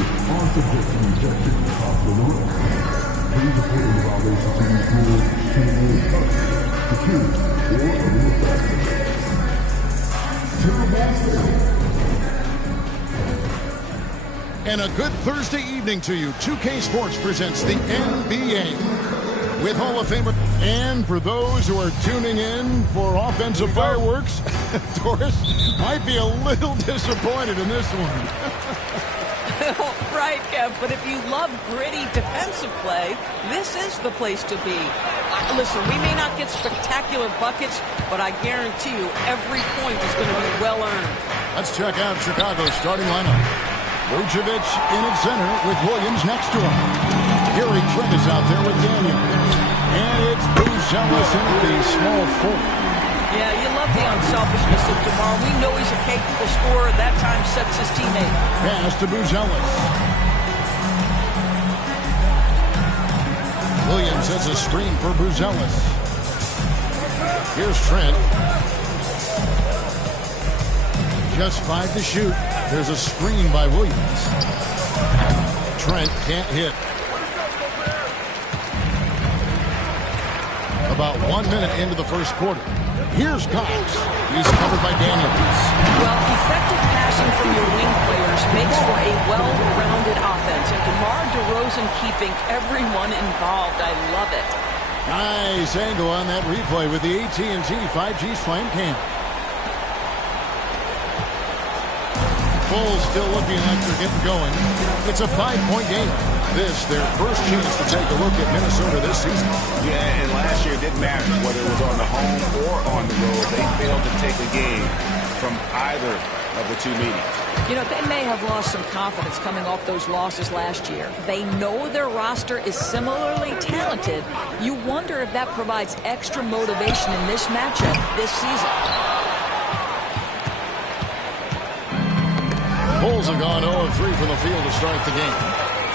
are subject to rejection of the rules. Please report any violations to these rules to the rules security or a rule establishment. Terrible state. And a good Thursday evening to you. 2K Sports presents the NBA with Hall of Famer. And for those who are tuning in for offensive fireworks, Doris might be a little disappointed in this one. Right, Kev, but if you love gritty defensive play, this is the place to be. Listen, we may not get spectacular buckets, but I guarantee you every point is going to be well earned. Let's check out Chicago's starting lineup. Vucevic in at center with Williams next to him. Gary Trent is out there with Daniel. And it's Buzelis in at the small forward. Yeah, you love the unselfishness of DeMar. We know he's a capable scorer. That time sets his teammate. Pass to Buzelis. Williams has a screen for Buzelis. Here's Trent. Just 5 to shoot. There's a screen by Williams. Trent can't hit. About 1 minute into the first quarter. Here's Cox. He's covered by Daniels. Well, effective passing from your wing players makes for a well-rounded offense. And DeMar DeRozan keeping everyone involved. I love it. Nice angle on that replay with the AT&T 5G Slam Cam. Bulls still looking like they're getting going. It's a 5-point game. This, their first chance to take a look at Minnesota this season. Yeah, and last year it didn't matter whether it was on the home or on the road. They failed to take a game from either of the two meetings. You know, they may have lost some confidence coming off those losses last year. They know their roster is similarly talented. You wonder if that provides extra motivation in this matchup this season. Bulls have gone 0-3 from the field to start the game.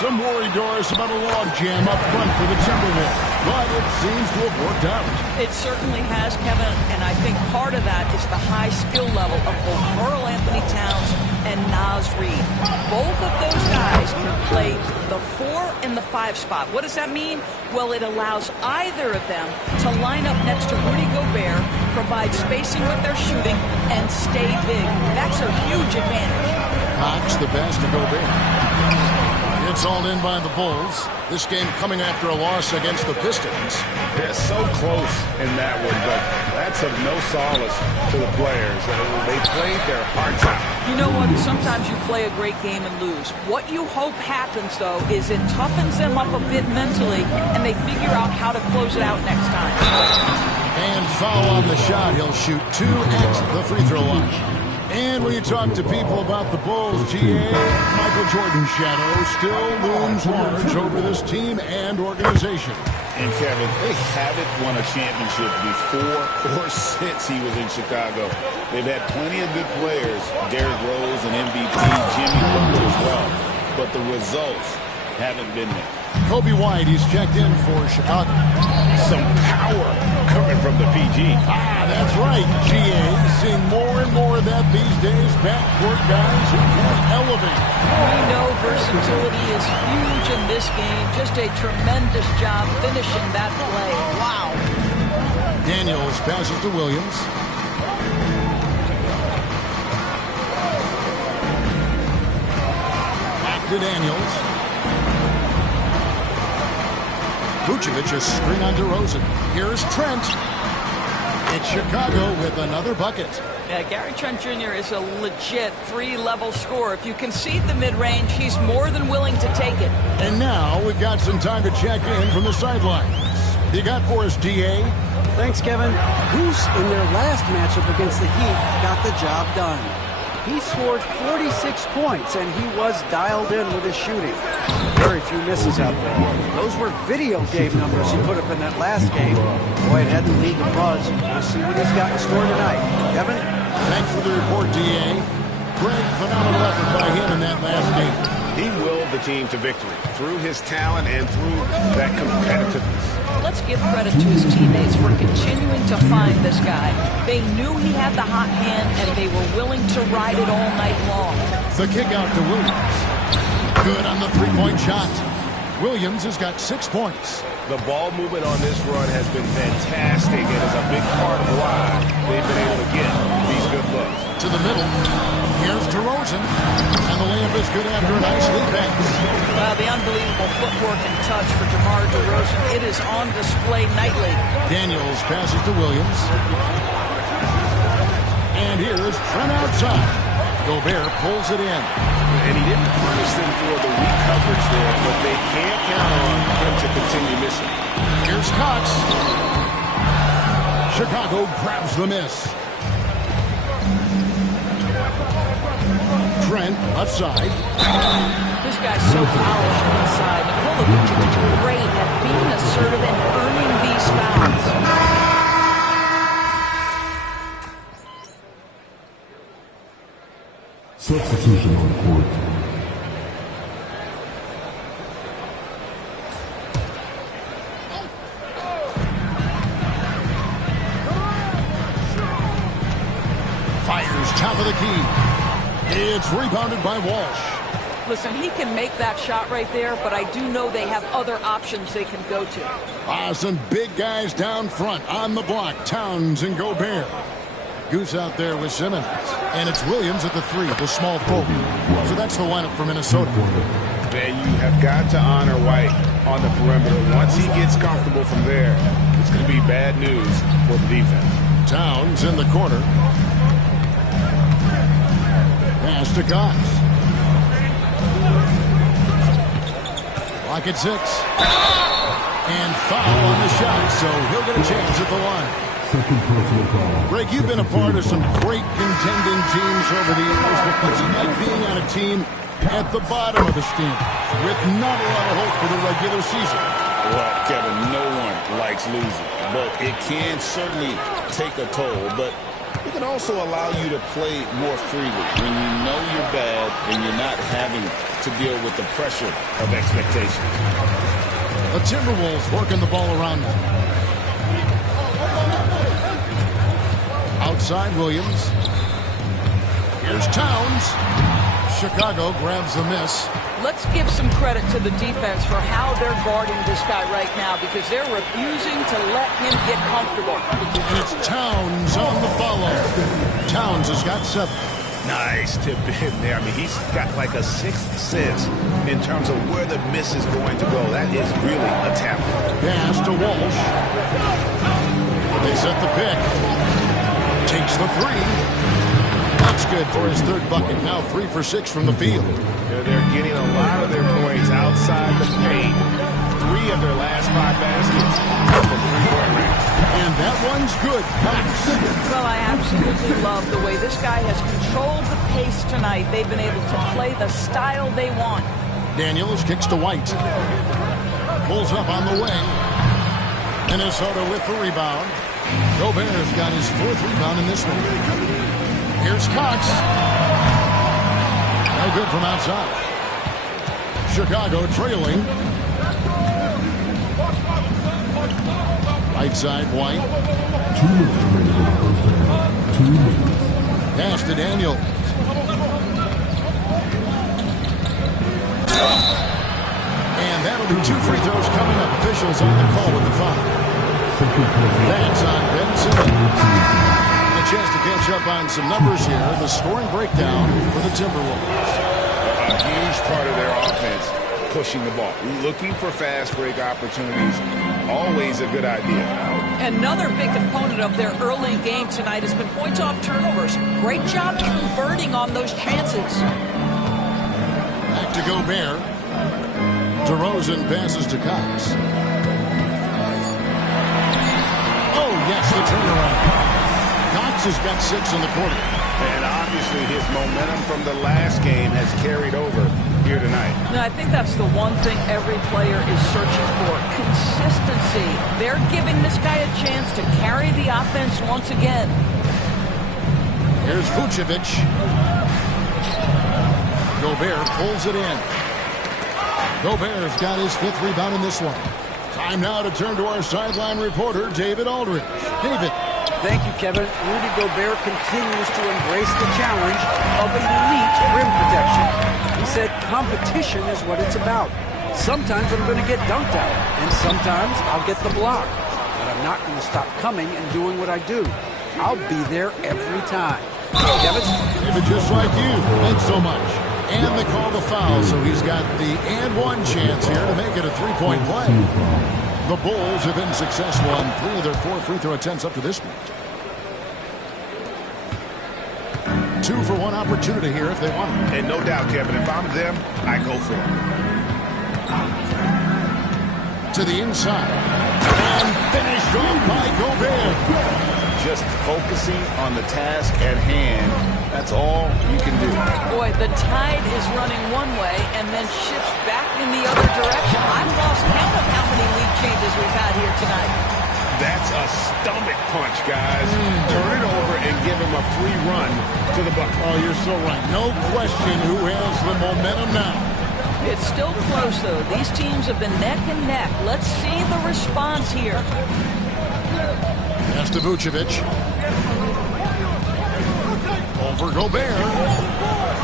Some worry, Doris, about a logjam up front for the Timberwolves, but it seems to have worked out. It certainly has, Kevin, and I think part of that is the high skill level of both Karl Anthony Towns and Naz Reid. Both of those guys can play the 4 and the 5 spot. What does that mean? Well, it allows either of them to line up next to Rudy Gobert, provide spacing with their shooting, and stay big. That's a huge advantage. Cox the best to Gobert. It's all in by the Bulls. This game coming after a loss against the Pistons. They're so close in that one, but that's of no solace to the players. They played their hearts out. You know what? Sometimes you play a great game and lose. What you hope happens, though, is it toughens them up a bit mentally, and they figure out how to close it out next time. And foul on the shot. He'll shoot 2 at the free throw line. And when you talk to people about the Bulls, GA, Michael Jordan's shadow still looms large over this team and organization. And Kevin, they haven't won a championship before or since he was in Chicago. They've had plenty of good players, Derrick Rose and MVP, Jimmy Butler as well. But the results haven't been there. Kobe White, he's checked in for Chicago. Some power coming from the PG. That's right, GA. Seeing more and more of that these days. Backcourt guys who can elevate. We know versatility is huge in this game. Just a tremendous job finishing that play. Wow. Daniels passes to Williams. Back to Daniels. Vucevic a screen on DeRozan. Here's Trent. It's Chicago with another bucket. Yeah, Gary Trent Jr. is a legit 3-level scorer. If you concede the mid-range, he's more than willing to take it. And now we've got some time to check in from the sidelines. You got for us, DA? Thanks, Kevin. Goose, in their last matchup against the Heat, got the job done. He scored 46 points, and he was dialed in with his shooting. Very few misses out there. Those were video game numbers he put up in that last game. Boy, it had the league a buzz. We'll see what he's got in store tonight. Kevin? Thanks for the report, DA. Great, phenomenal effort by him in that last game. He willed the team to victory through his talent and through that competitiveness. Let's give credit to his teammates for continuing to find this guy. They knew he had the hot hand, and they were willing to ride it all night long. The kick out to Williams. Good on the three-point shot. Williams has got 6 points. The ball movement on this run has been fantastic and is a big part of why they've been able to get these good looks. To the middle. Here's DeRozan. And the layup is good after a nice lead pass. Well, the unbelievable footwork and touch for DeMar DeRozan. It is on display nightly. Daniels passes to Williams. And here's Trent outside. Gobert pulls it in. And he didn't punish them for the weak coverage there, but they can't count on him to continue missing. Here's Cox. Chicago grabs the miss. Trent left side. This guy's so powerful inside. Nikola is great at being assertive and earning these fouls. Substitution on court. Fires top of the key. It's rebounded by Walsh. Listen, he can make that shot right there, but I do know they have other options they can go to. Some big guys down front on the block. Towns and Gobert. Goose out there with Simmons. And it's Williams at the 3, the small forward. So that's the lineup for Minnesota. And you have got to honor White on the perimeter. Once he gets comfortable from there, it's going to be bad news for the defense. Towns in the corner. Pass to Cox. Lock at 6. And foul on the shot, so he'll get a chance at the line. Second personal foul. Greg, you've been a part of some great contending teams over the years. What's it like being on a team at the bottom of the standings with not a lot of hope for the regular season? Well, Kevin, no one likes losing, but it can certainly take a toll. But it can also allow you to play more freely when you know you're bad and you're not having to deal with the pressure of expectations. The Timberwolves working the ball around now. Outside Williams. Here's Towns. Chicago grabs the miss. Let's give some credit to the defense for how they're guarding this guy right now because they're refusing to let him get comfortable. And it's Towns on the follow. Towns has got 7. Nice tip in there. I mean, he's got like a sixth sense in terms of where the miss is going to go. That is really a tap. Pass to Walsh. They set the pick. Takes the 3. That's good for his 3rd bucket. Now 3 for 6 from the field. They're getting a lot of their points outside the paint. 3 of their last 5 baskets from 3-point range. And that one's good. Cox. Well, I absolutely love the way this guy has controlled the pace tonight. They've been able to play the style they want. Daniels kicks to White. Pulls up on the wing. Minnesota with the rebound. Gobert's got his 4th rebound in this one. Here's Cox. No good from outside. Chicago trailing. Right side, White. 2 minutes remaining in the first half. 2 minutes. Pass to Daniels. And that'll be 2 free throws coming up. Officials on the call with the foul. That's on Ben Simmons. And a chance to catch up on some numbers here. The scoring breakdown for the Timberwolves. A huge part of their offense, pushing the ball. Looking for fast break opportunities, always a good idea. Another big component of their early game tonight has been points off turnovers. Great job converting on those chances. Back to Gobert. DeRozan passes to Cox. Oh, yes, the turnaround. Cox has got 6 in the quarter. And obviously his momentum from the last game has carried over here tonight. Now, I think that's the one thing every player is searching for. Consistency. They're giving this guy a chance to carry the offense once again. Here's Vucevic. Gobert pulls it in. Gobert's got his 5th rebound in this one. Time now to turn to our sideline reporter, David Aldridge. David. Thank you, Kevin. Rudy Gobert continues to embrace the challenge of elite rim protection. He said competition is what it's about. Sometimes I'm going to get dunked out, and sometimes I'll get the block. But I'm not going to stop coming and doing what I do. I'll be there every time. Kevin? David, just like you. Thanks so much. And they call the foul, so he's got the and one chance here to make it a three-point play. The Bulls have been successful on 3 of their 4 free throw attempts up to this point. 2-for-1 opportunity here if they want it. And no doubt, Kevin, if I'm them, I go for it. To the inside. And finished off by Gobert. Just focusing on the task at hand. That's all you can do. Boy, the tide is running one way and then shifts back in the other direction. I've lost count of how many lead changes we've had here tonight. That's a stomach punch, guys. Turn it over and give him a free run to the bucket. Oh, you're so right. No question who has the momentum now. It's still close, though. These teams have been neck and neck. Let's see the response here. Pass to Vucevic. Over Gobert.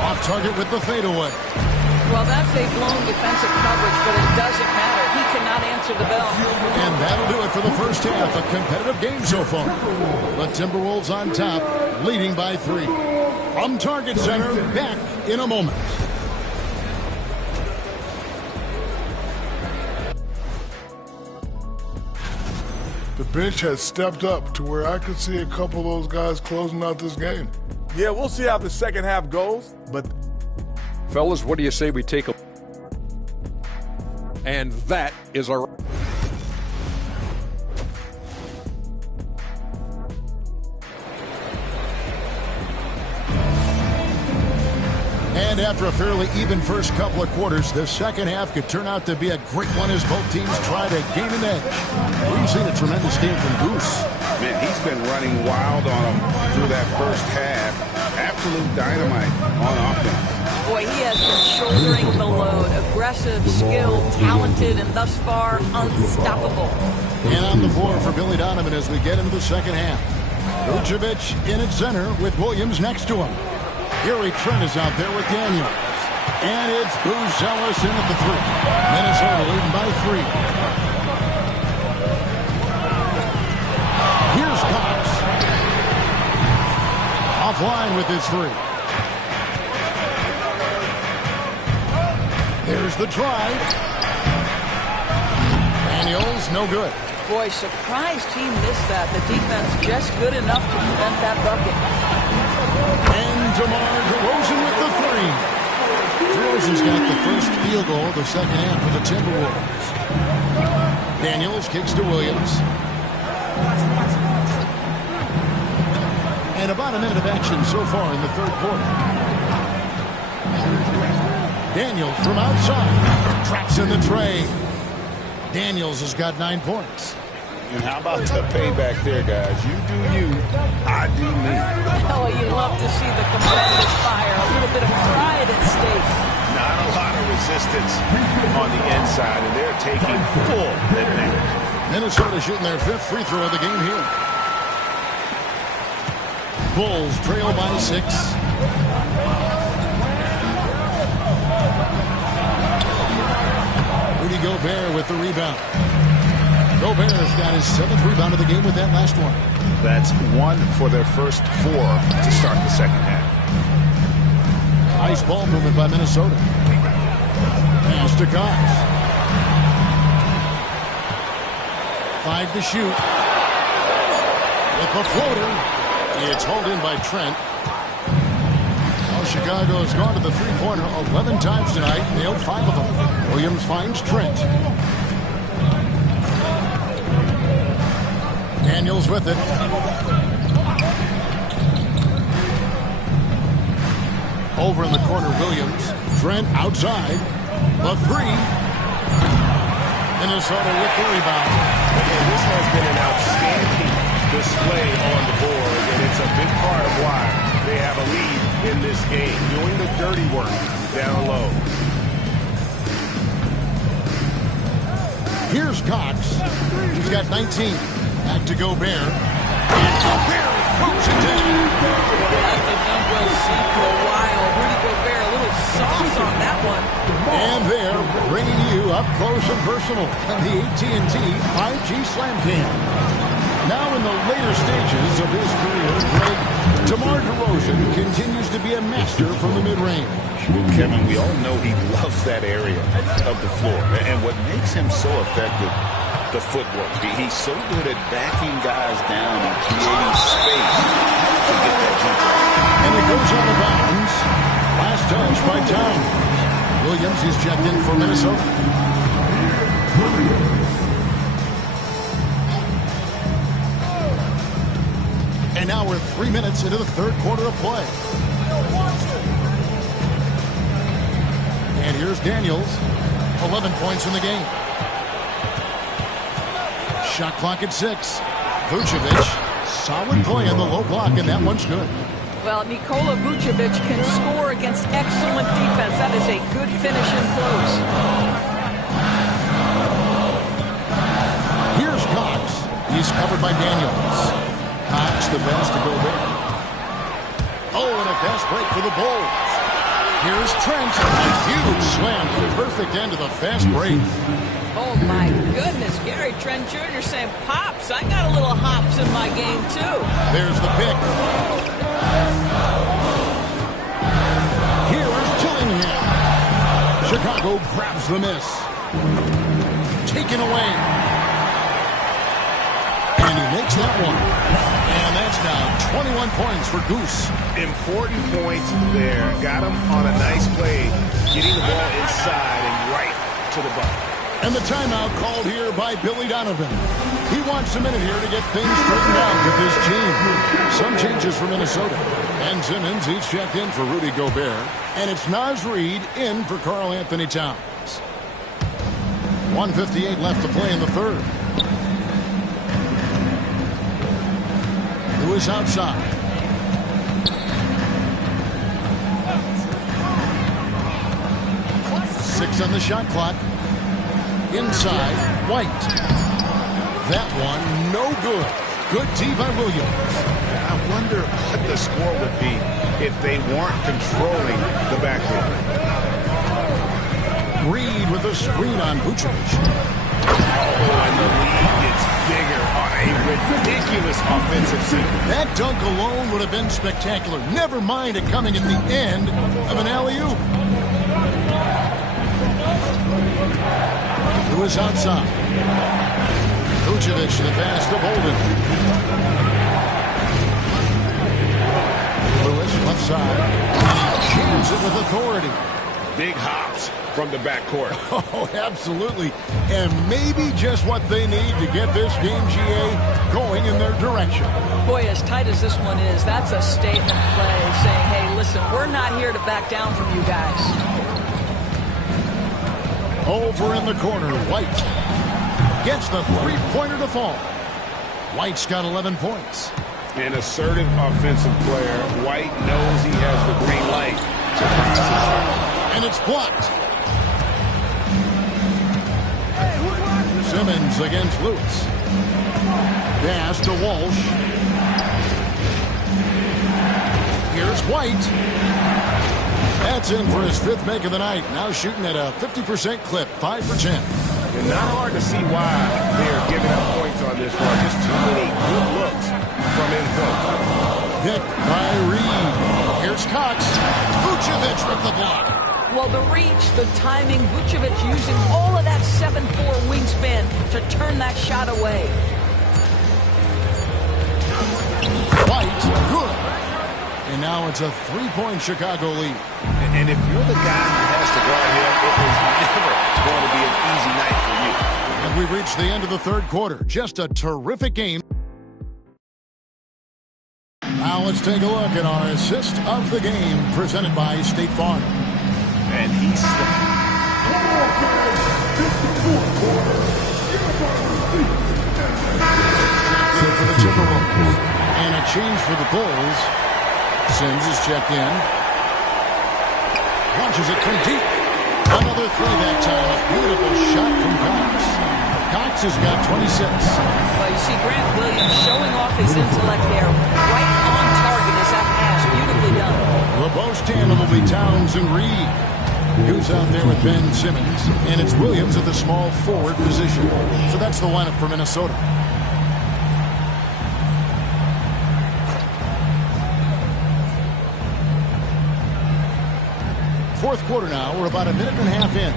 Off target with the fadeaway. Well, that's a blown defensive coverage, but it doesn't matter. He cannot answer the bell. And that'll do it for the first half. A competitive game so far. The Timberwolves on top, leading by 3. From Target Center, back in a moment. The bench has stepped up to where I could see a couple of those guys closing out this game. Yeah, we'll see how the second half goes, but fellas, what do you say we take a... And that is our... And after a fairly even first couple of quarters, the second half could turn out to be a great one as both teams try to gain an edge. We've seen a tremendous game from Goose. Man, he's been running wild on them through that first half. Absolute dynamite on offense. Boy, he has been shouldering the load. Aggressive, skilled, talented, and thus far, unstoppable. And on the floor for Billy Donovan as we get into the second half. Vucevic in at center with Williams next to him. Gary Trent is out there with Daniels. And it's Buzelis in at the 3. Minnesota leading by 3. Here's Cox. Offline with his 3. There's the drive. Daniels, no good. Boy, surprised he missed that. The defense just good enough to prevent that bucket. And DeMar DeRozan with the 3. DeRozan's got the first field goal of the second half for the Timberwolves. Daniels kicks to Williams. And about a minute of action so far in the third quarter. Daniels from outside. Traps in the tray. Daniels has got 9 points. And how about the payback there, guys? You do you, I do me. Oh, you love to see the competitive fire. A little bit of pride at stake. Not a lot of resistance on the inside, and they're taking full advantage. Minnesota shooting their 5th free throw of the game here. Bulls trail by 6. Rudy Gobert with the rebound. Gobert's got his 7th rebound of the game with that last one. That's 1 for their first 4 to start the second half. Nice ball movement by Minnesota. Pass to Cox. 5 to shoot. With the floater. It's hauled in by Trent. Well, Chicago has gone to the three-pointer 11 times tonight, nailed 5 of them. Williams finds Trent. Daniels with it. Over in the corner, Williams. Trent outside. The 3. Minnesota with the rebound. Okay, this has been an outstanding display on the board, and it's a big part of why they have a lead in this game, doing the dirty work down low. Here's Cox. He's got 19. Back to Gobert. And Gobert throws it down. That's a dunk we'll see for a while. Rudy Gobert a little soft on that one. And they're bringing you up close and personal on the AT&T 5G Slam Cam. Now in the later stages of his career, Greg, DeMar DeRozan continues to be a master from the mid-range. Kevin, we all know he loves that area of the floor. And what makes him so effective, the footwork. He's so good at backing guys down and creating space to get that jumper. And it goes out of bounds. Last touch by Towns. Williams, he's checked in for Minnesota. And now we're 3 minutes into the third quarter of play. And here's Daniels. 11 points in the game. Shot clock at 6. Vucevic. Solid play on the low block, and that one's good. Well, Nikola Vucevic can score against excellent defense. That is a good finish in close. Here's Cox. He's covered by Daniels. Cox the best to go there. Oh, and a fast break for the Bulls. Here's Trent. A huge slam. The perfect end of the fast break. Oh, my goodness. Gary Trent Jr. saying, Pops, I got a little hops in my game, too. There's the pick. Here's Tillingham. Chicago grabs the miss. Taken away. And he makes that one. And that's now 21 points for Goose. Important points there. Got him on a nice play, getting the ball inside and right to the bucket. And the timeout called here by Billy Donovan. He wants a minute here to get things straightened out with his team. Some changes for Minnesota. Ben Simmons, he's checked in for Rudy Gobert. And it's Naz Reid in for Karl Anthony Towns. 1:58 left to play in the third. Lewis outside. Six on the shot clock. Inside, White. That one, no good. Good D by Williams. I wonder what the score would be if they weren't controlling the backcourt. Reid with a screen on Vucevic. Oh, and the lead gets bigger on a ridiculous offensive scene. That dunk alone would have been spectacular. Never mind it coming at the end of an alley-oop. Lewis outside. Vucevic to the pass to Bolden. Lewis left side. And he jams it with authority. Big hops from the backcourt. Oh, absolutely. And maybe just what they need to get this game, GA, going in their direction. Boy, as tight as this one is, that's a statement play saying, hey, listen, we're not here to back down from you guys. Over in the corner, White gets the three-pointer to fall. White's got 11 points. An assertive offensive player. White knows he has the green light to pass the turnover. And it's blocked. Simmons against Lewis. Pass to Walsh. Here's White. That's in for his fifth make of the night. Now shooting at a 50% clip, 5 for 10. And not hard to see why they are giving up points on this one. Just too many good looks from in front. Hit by Reid. Here's Cox. Vucevic with the block. Well, the reach, the timing, Vucevic using all of that 7'4" wingspan to turn that shot away. White, good. And now it's a three-point Chicago lead. And if you're the guy who has to guard him, it is never going to be an easy night for you. And we've reached the end of the third quarter. Just a terrific game. Now let's take a look at our assist of the game presented by State Farm. And he's For the Timberwolves. And a change for the Bulls. Sims is checked in. Launches it from deep. Another three that time. A beautiful shot from Cox. Cox has got 26. Well, you see Grant Williams showing off his intellect there. Right on target is that pass. Beautifully done. The post tandem will be Towns and Reed. Who's out there with Ben Simmons. And it's Williams at the small forward position. So that's the lineup for Minnesota. Fourth quarter now. We're about a minute and a half in.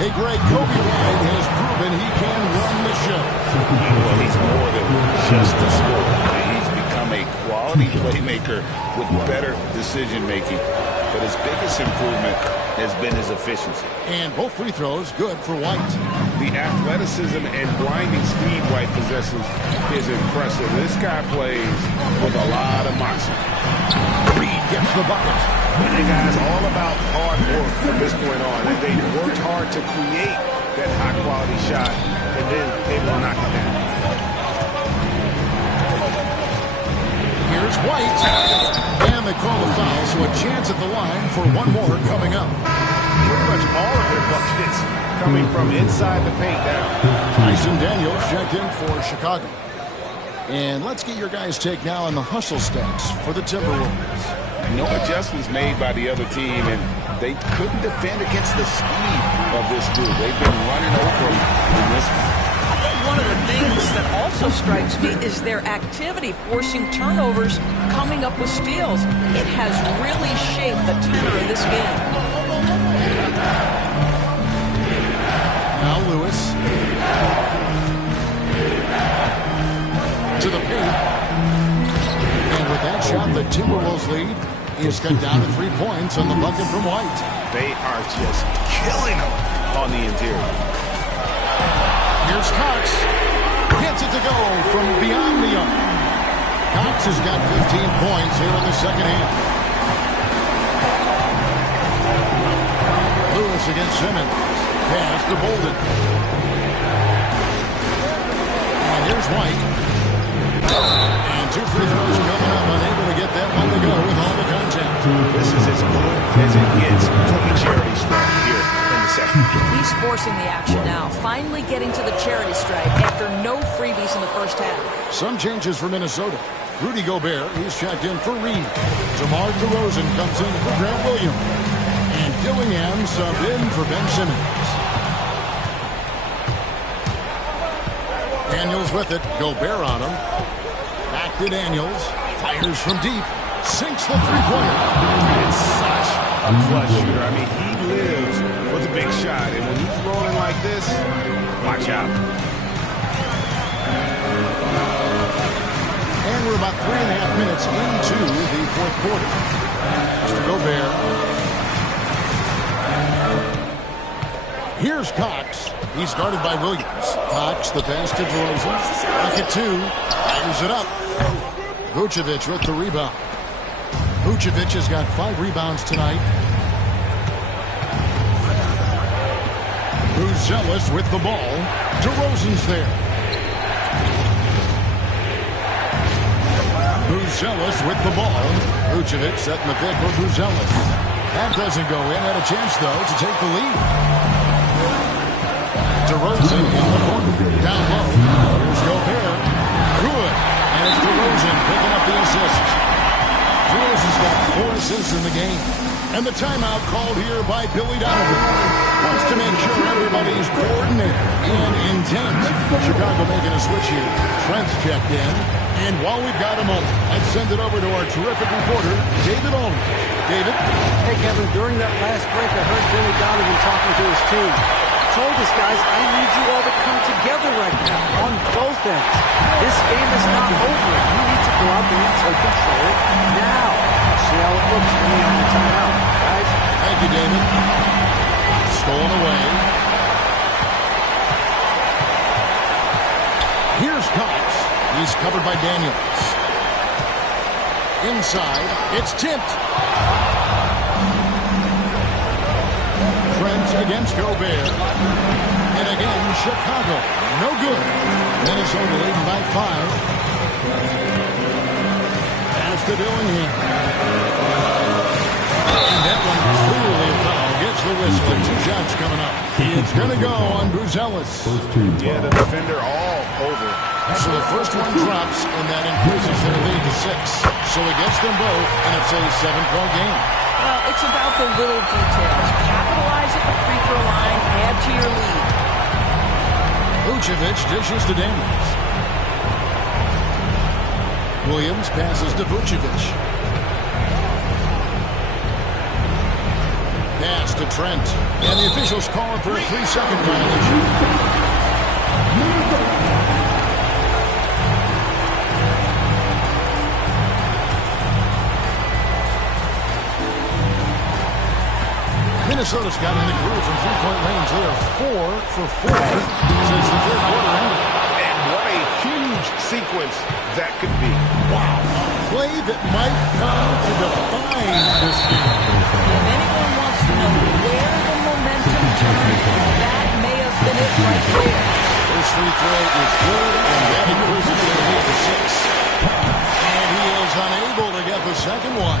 Hey, Greg, Kobe Bryant has proven he can run the show. Well, he's more than just a scorer. He's become a quality playmaker with better decision-making. But his biggest improvement has been his efficiency. And both free throws good for White. The athleticism and blinding speed White possesses is impressive. This guy plays with a lot of moxie. Reed gets the bucket. And guys, all about hard work from this point on. They worked hard to create that high-quality shot, and then they will knock it down. Here's White. And they call a foul, so a chance at the line for one more coming up. Pretty much all of their buckets coming from inside the paint now. Tyson Daniels checked in for Chicago. And let's get your guys' take now on the hustle stats for the Timberwolves. No adjustments made by the other team, and they couldn't defend against the speed of this group. They've been running over them in this one. I think one of the things that also strikes me is their activity, forcing turnovers, coming up with steals. It has really shaped the tenor of this game. Now Lewis. To the paint. And with that shot, the Timberwolves lead is cut down to 3 points on the bucket from White. They are just killing them on the interior. Here's Cox. Gets it to go from beyond the arc. Cox has got 15 points here in the second half. Lewis against Simmons. Pass to Bolden. And here's White. And 2 free throws coming up. Unable to get that one to go with all the contact. This is as good as it gets from the charity stripe here in the second. He's forcing the action now, finally getting to the charity stripe after no freebies in the first half. Some changes for Minnesota. Rudy Gobert, he's checked in for Reed. DeMar DeRozan comes in for Grant Williams. And Dillingham subbed in for Ben Simmons. Daniels with it. Gobert on him. Back to Daniels. Fires from deep. Sinks the three-pointer. It's such a clutch shooter. I mean, he lives for the big shot. And when he's rolling like this, watch out. And we're about 3.5 minutes into the fourth quarter. Mr. Gobert. Here's Cox. He's guarded by Williams. Cox, the pass to DeRozan. Bucket 2. Fires it up. Vucevic with the rebound. Vucevic has got 5 rebounds tonight. Buzelis with the ball. DeRozan's there. Buzelis with the ball. Vucevic setting the pick for Buzelis. That doesn't go in. Had a chance, though, to take the lead. DeRozan in the corner. Down low. Here's Gobert. Good. And it's DeRozan picking up the assist. DeRozan's got 4 assists in the game. And the timeout called here by Billy Donovan. Wants to make sure everybody's coordinated and intent. Chicago making a switch here. Trent's checked in. And while we've got a moment, let's send it over to our terrific reporter, David Aldridge. David? Hey, Kevin, during that last break, I heard Billy Donovan talking to his team. Told us, guys, I need you all to come together right now on both ends. This game is not over. You need to go out there and take control now. See how it looks when we on the timeout, guys. Thank you, David. Stolen away. Here's Cox. He's covered by Daniels. Inside, it's tipped. Trent against Gobert. And again, Chicago. No good. Minnesota leading by 5. Pass to Dillingham. And that one clearly a foul. Gets blows the whistle. 2 shots coming up. It's going to go on Buzelis. Yeah, the defender all over. So the first one drops, and that increases their lead to 6. So he gets them both, and it's a 7-point game. Well, it's about the little details. Capitalize at the free throw line, add to your lead. Vucevic dishes to Daniels. Williams passes to Vucevic. Pass to Trent. And the officials call for a 3-second violation. Minnesota's got in the groove from 3-point range. They are 4 for 4 since the third quarter ended. And what a huge sequence that could be. Wow. A play that might come to define this game. If anyone wants to know where the momentum turned, that may have been it right there. First free throw is good, and that increases their lead to 6. And he is unable to get the second one.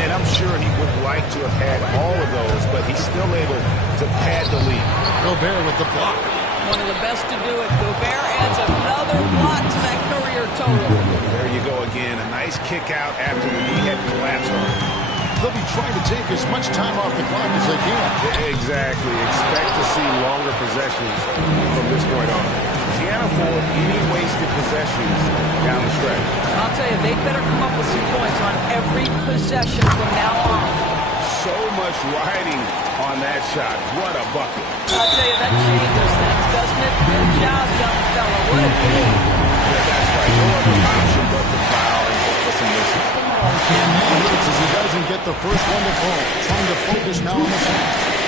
And I'm sure he would like to have had all of those, but he's still able to pad the lead. Gobert with the block. One of the best to do it. Gobert adds another block to that career total. There you go again. A nice kick out after the knee had collapsed on him. They'll be trying to take as much time off the clock as they can. Exactly. Expect to see longer possessions from this point on. Can't afford any wasted possessions down the stretch. I'll tell you, they better come up with some points on every possession from now on. So much riding on that shot. What a bucket. I'll tell you, that changes things, doesn't it? Good job, young fella. What a game. Yeah, that's right. No other option but to foul and hope for some misses. And that hurts as he doesn't get the first one to fall. Trying to focus now on the second.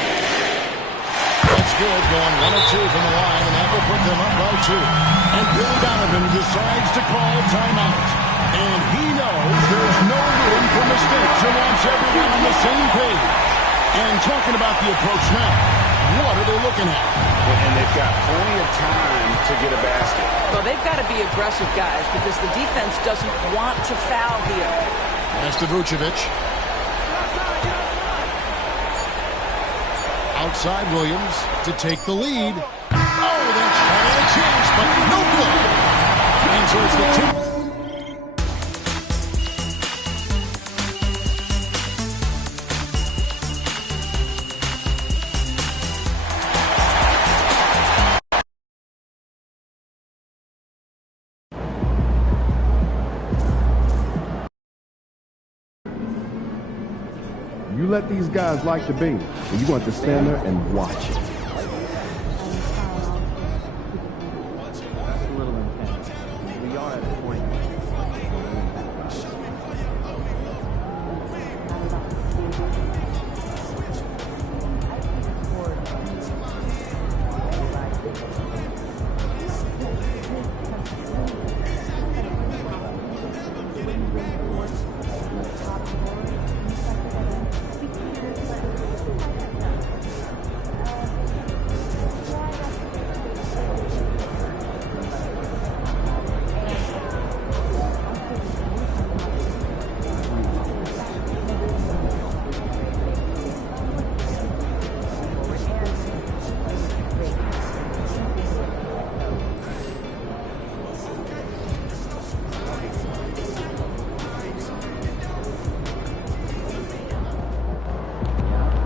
That's good, going 1 of 2 from the line, and that will put them up by 2. And Billy Donovan decides to call timeout. And he knows there's no room for mistakes. He wants everyone on the same page. And talking about the approach now, what are they looking at? And they've got plenty of time to get a basket. Well, they've got to be aggressive, guys, because the defense doesn't want to foul here. Pass to Vucevic. Outside Williams to take the lead. Oh, that's had a chance, but no good. And so it's the 2. You let these guys like the bait, and you want to stand there and watch it. That's a little intense. We are at a point.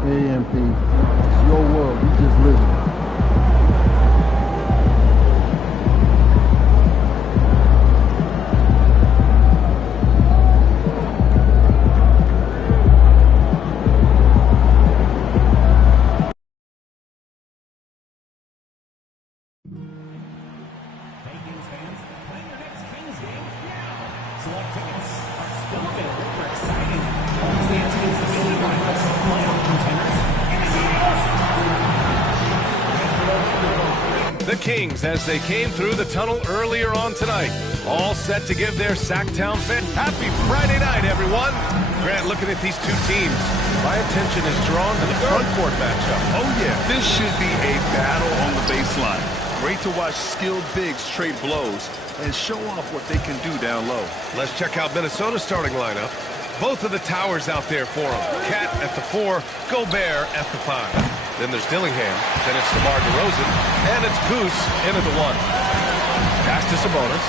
AMP, it's your world. You just live it. The Kings, as they came through the tunnel earlier on tonight, all set to give their Sacktown fan happy Friday night, everyone. Grant, looking at these two teams, my attention is drawn to the front court matchup. Oh, yeah, this should be a battle on the baseline. Great to watch skilled bigs trade blows and show off what they can do down low. Let's check out Minnesota's starting lineup. Both of the towers out there for him. Cat at the 4, Gobert at the 5. Then there's Dillingham. Then it's DeMar DeRozan. And it's Goose into the 1. Pass to Sabonis.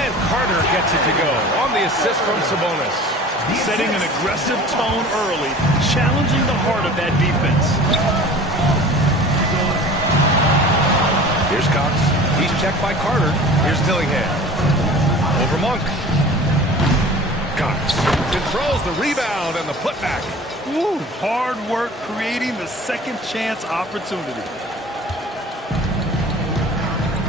And Carter gets it to go on the assist from Sabonis. Setting an aggressive tone early, challenging the heart of that defense. Here's Cox. He's checked by Carter. Here's Dillingham. Over Monk. Cox controls the rebound and the putback. Ooh, hard work creating the second chance opportunity.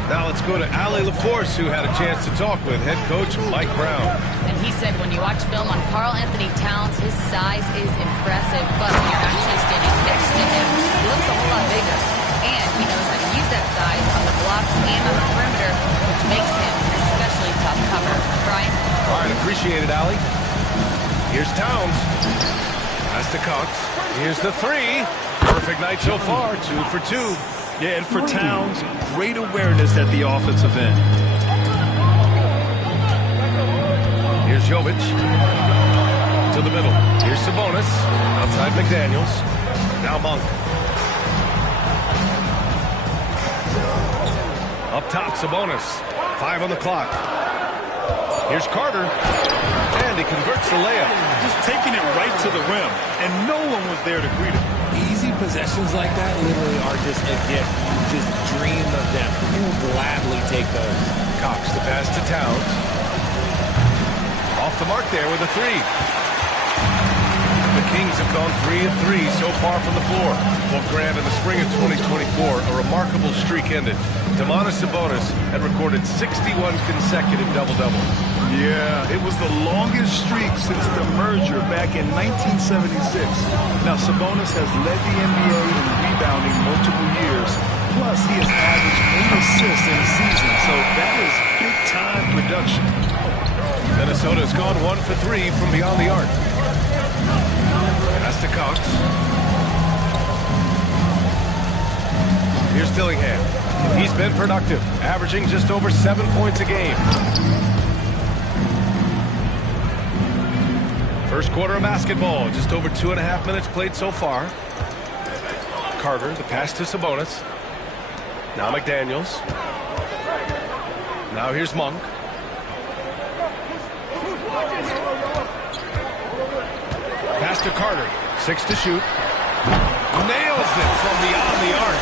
Now let's go to Ali LaForce, who had a chance to talk with head coach Mike Brown. And he said when you watch film on Karl Anthony Towns, his size is impressive, but when you're actually standing next to him, he looks a whole lot bigger. And he knows how to use that size on the blocks and on the perimeter, which makes him an especially tough cover. Brian? All right, appreciate it, Ali. Here's Towns. Pass to Cox. Here's the 3. Perfect night so far, 2 for 2. Yeah, and for Towns, great awareness at the offensive end. Here's Jovic. To the middle. Here's Sabonis. Outside McDaniels. Now Monk. Up top, Sabonis. 5 on the clock. Here's Carter. And he converts the layup. Just taking it right to the rim, and no one was there to greet him. Easy possessions like that literally are just a gift. You just dream of them. You will gladly take those. Cox, the pass to Towns. Off the mark there with a 3. The Kings have gone 3 of 3 so far from the floor. Well, Grant, in the spring of 2024, a remarkable streak ended. Domantas Sabonis had recorded 61 consecutive double-doubles. Yeah, it was the longest streak since the merger back in 1976. Now, Sabonis has led the NBA in rebounding multiple years. Plus, he has averaged 8 assists in a season, so that is big-time production. Minnesota's gone 1 for 3 from beyond the arc. Pass to Cox. Here's Dillingham. He's been productive, averaging just over 7 points a game. First quarter of basketball, just over 2.5 minutes played so far. Carter, the pass to Sabonis. Now McDaniels. Now here's Monk. Pass to Carter. 6 to shoot. Nails it from beyond the arc.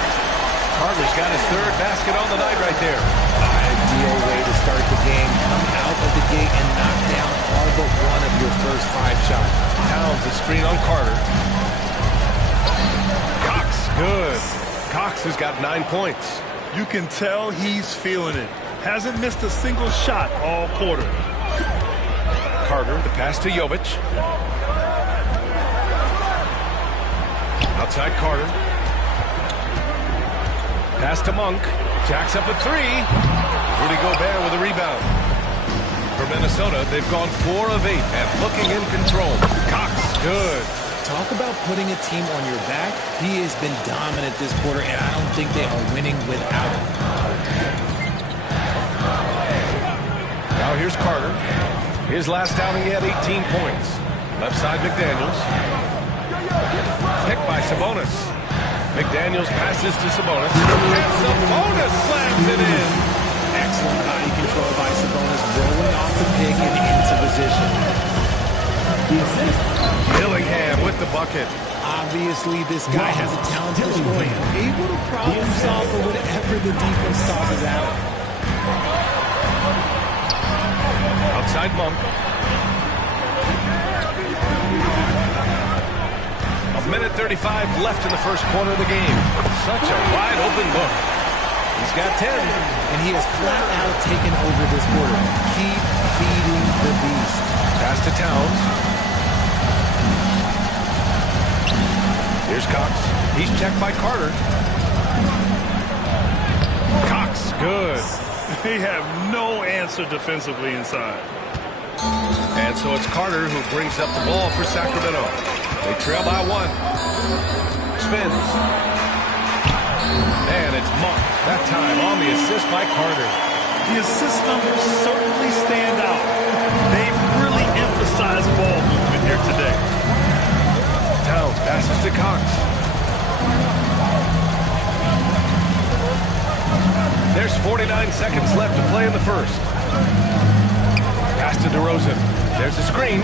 Carter's got his 3rd basket on the night right there. Ideal way to start the game. Come out of the gate and knock down all but one of your first 5 shots. Towns the screen on Carter. Cox, good. Cox has got 9 points. You can tell he's feeling it. Hasn't missed a single shot all quarter. Carter, the pass to Jovic. Outside Carter. Pass to Monk. Jacks up a 3. Rudy Gobert with a rebound. For Minnesota, they've gone 4 of 8 and looking in control. Cox, good. Talk about putting a team on your back. He has been dominant this quarter, and I don't think they are winning without him. Now here's Carter. His last outing, he had 18 points. Left side, McDaniels. Picked by Sabonis. McDaniels passes to Sabonis. And Sabonis slams it in. Excellent body control by Sabonis, rolling off the pick and into position. Dillingham with the bucket. Obviously, this guy has a talent for scoring. Able to problem solve for whatever the defense tosses out. Outside Monk. A minute 35 left in the first quarter of the game. Such a wide open look. He's got 10. And he has flat out taken over this quarter. Keep feeding the beast. Pass to Towns. Here's Cox. He's checked by Carter. Cox, good. They have no answer defensively inside. And so it's Carter who brings up the ball for Sacramento. They trail by 1. Spins. And it's Monk. That time on the assist by Carter. The assist numbers certainly stand out. They've really emphasized ball movement here today. Towns passes to Cox. There's 49 seconds left to play in the first. Pass to DeRozan. There's a screen.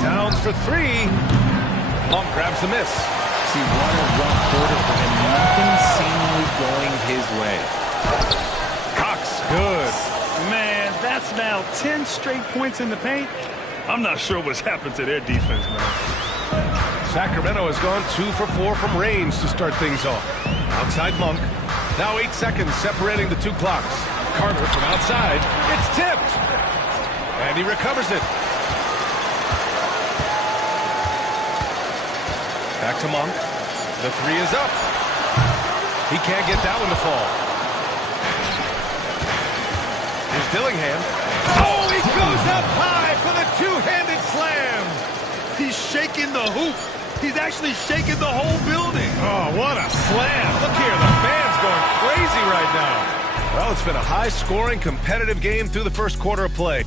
Towns for three. Monk grabs the miss. See, what a rough quarter for him. Nothing seemingly going his way. Cox, good. Man, that's now 10 straight points in the paint. I'm not sure what's happened to their defense, man. Sacramento has gone 2 for 4 from range to start things off. Outside Monk. Now 8 seconds separating the two clocks. Carter from outside. It's tipped. And he recovers it. Back to Monk. The three is up. He can't get that one to fall. Here's Dillingham. Oh, he goes up high for the two-handed slam. He's shaking the hoop. He's actually shaking the whole building. Oh, what a slam. Look here, the fans going crazy right now. Well, it's been a high-scoring, competitive game through the first quarter of play.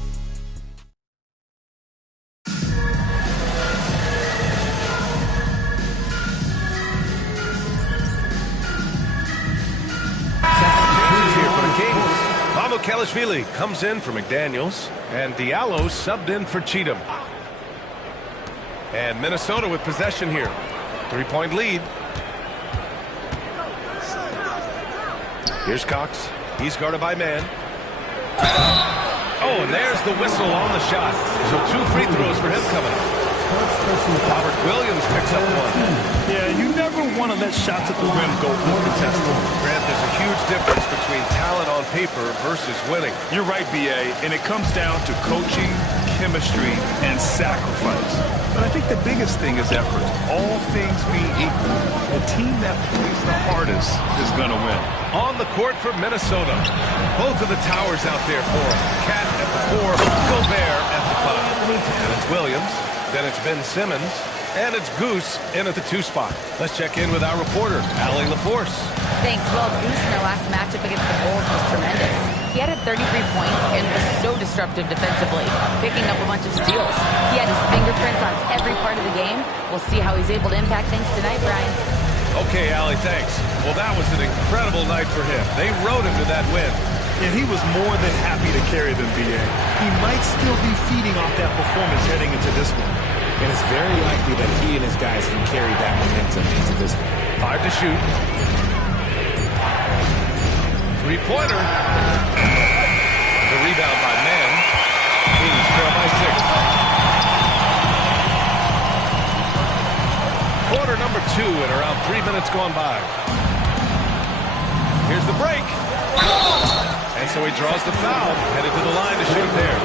Here for the Kings. Mamukelashvili comes in for McDaniels, and Diallo subbed in for Cheatham. And Minnesota with possession here. 3-point lead. Here's Cox. He's guarded by man. Oh, and there's the whistle on the shot. So 2 free throws for him coming up. Robert Williams picks up one. Yeah, you never want to let shots at the rim go uncontested. Grant, there's a huge difference between talent on paper versus winning. You're right, B.A., and it comes down to coaching, chemistry, and sacrifice. But I think the biggest thing is effort. All things being equal, the team that plays the hardest is going to win. On the court for Minnesota. Both of the towers out there for him. Cat at the 4, Gobert at the 5. And it's Williams. Then it's Ben Simmons. And it's Goose in at the 2 spot. Let's check in with our reporter, Allie LaForce. Thanks. Well, Goose in their last matchup against the Bulls was tremendous. He had 33 points and was so disruptive defensively, picking up a bunch of steals. He had his fingerprints on every part of the game. We'll see how he's able to impact things tonight, Brian. Okay, Allie, thanks. Well, that was an incredible night for him. They rode him to that win. And he was more than happy to carry them, B.A. He might still be feeding off that performance heading into this one. And it's very likely that he and his guys can carry that momentum into this one. 5 to shoot. 3-pointer. The rebound by Mann. Kings trail by 6. Quarter number 2 and around 3 minutes gone by. Here's the break. And so he draws the foul. Headed to the line to shoot there.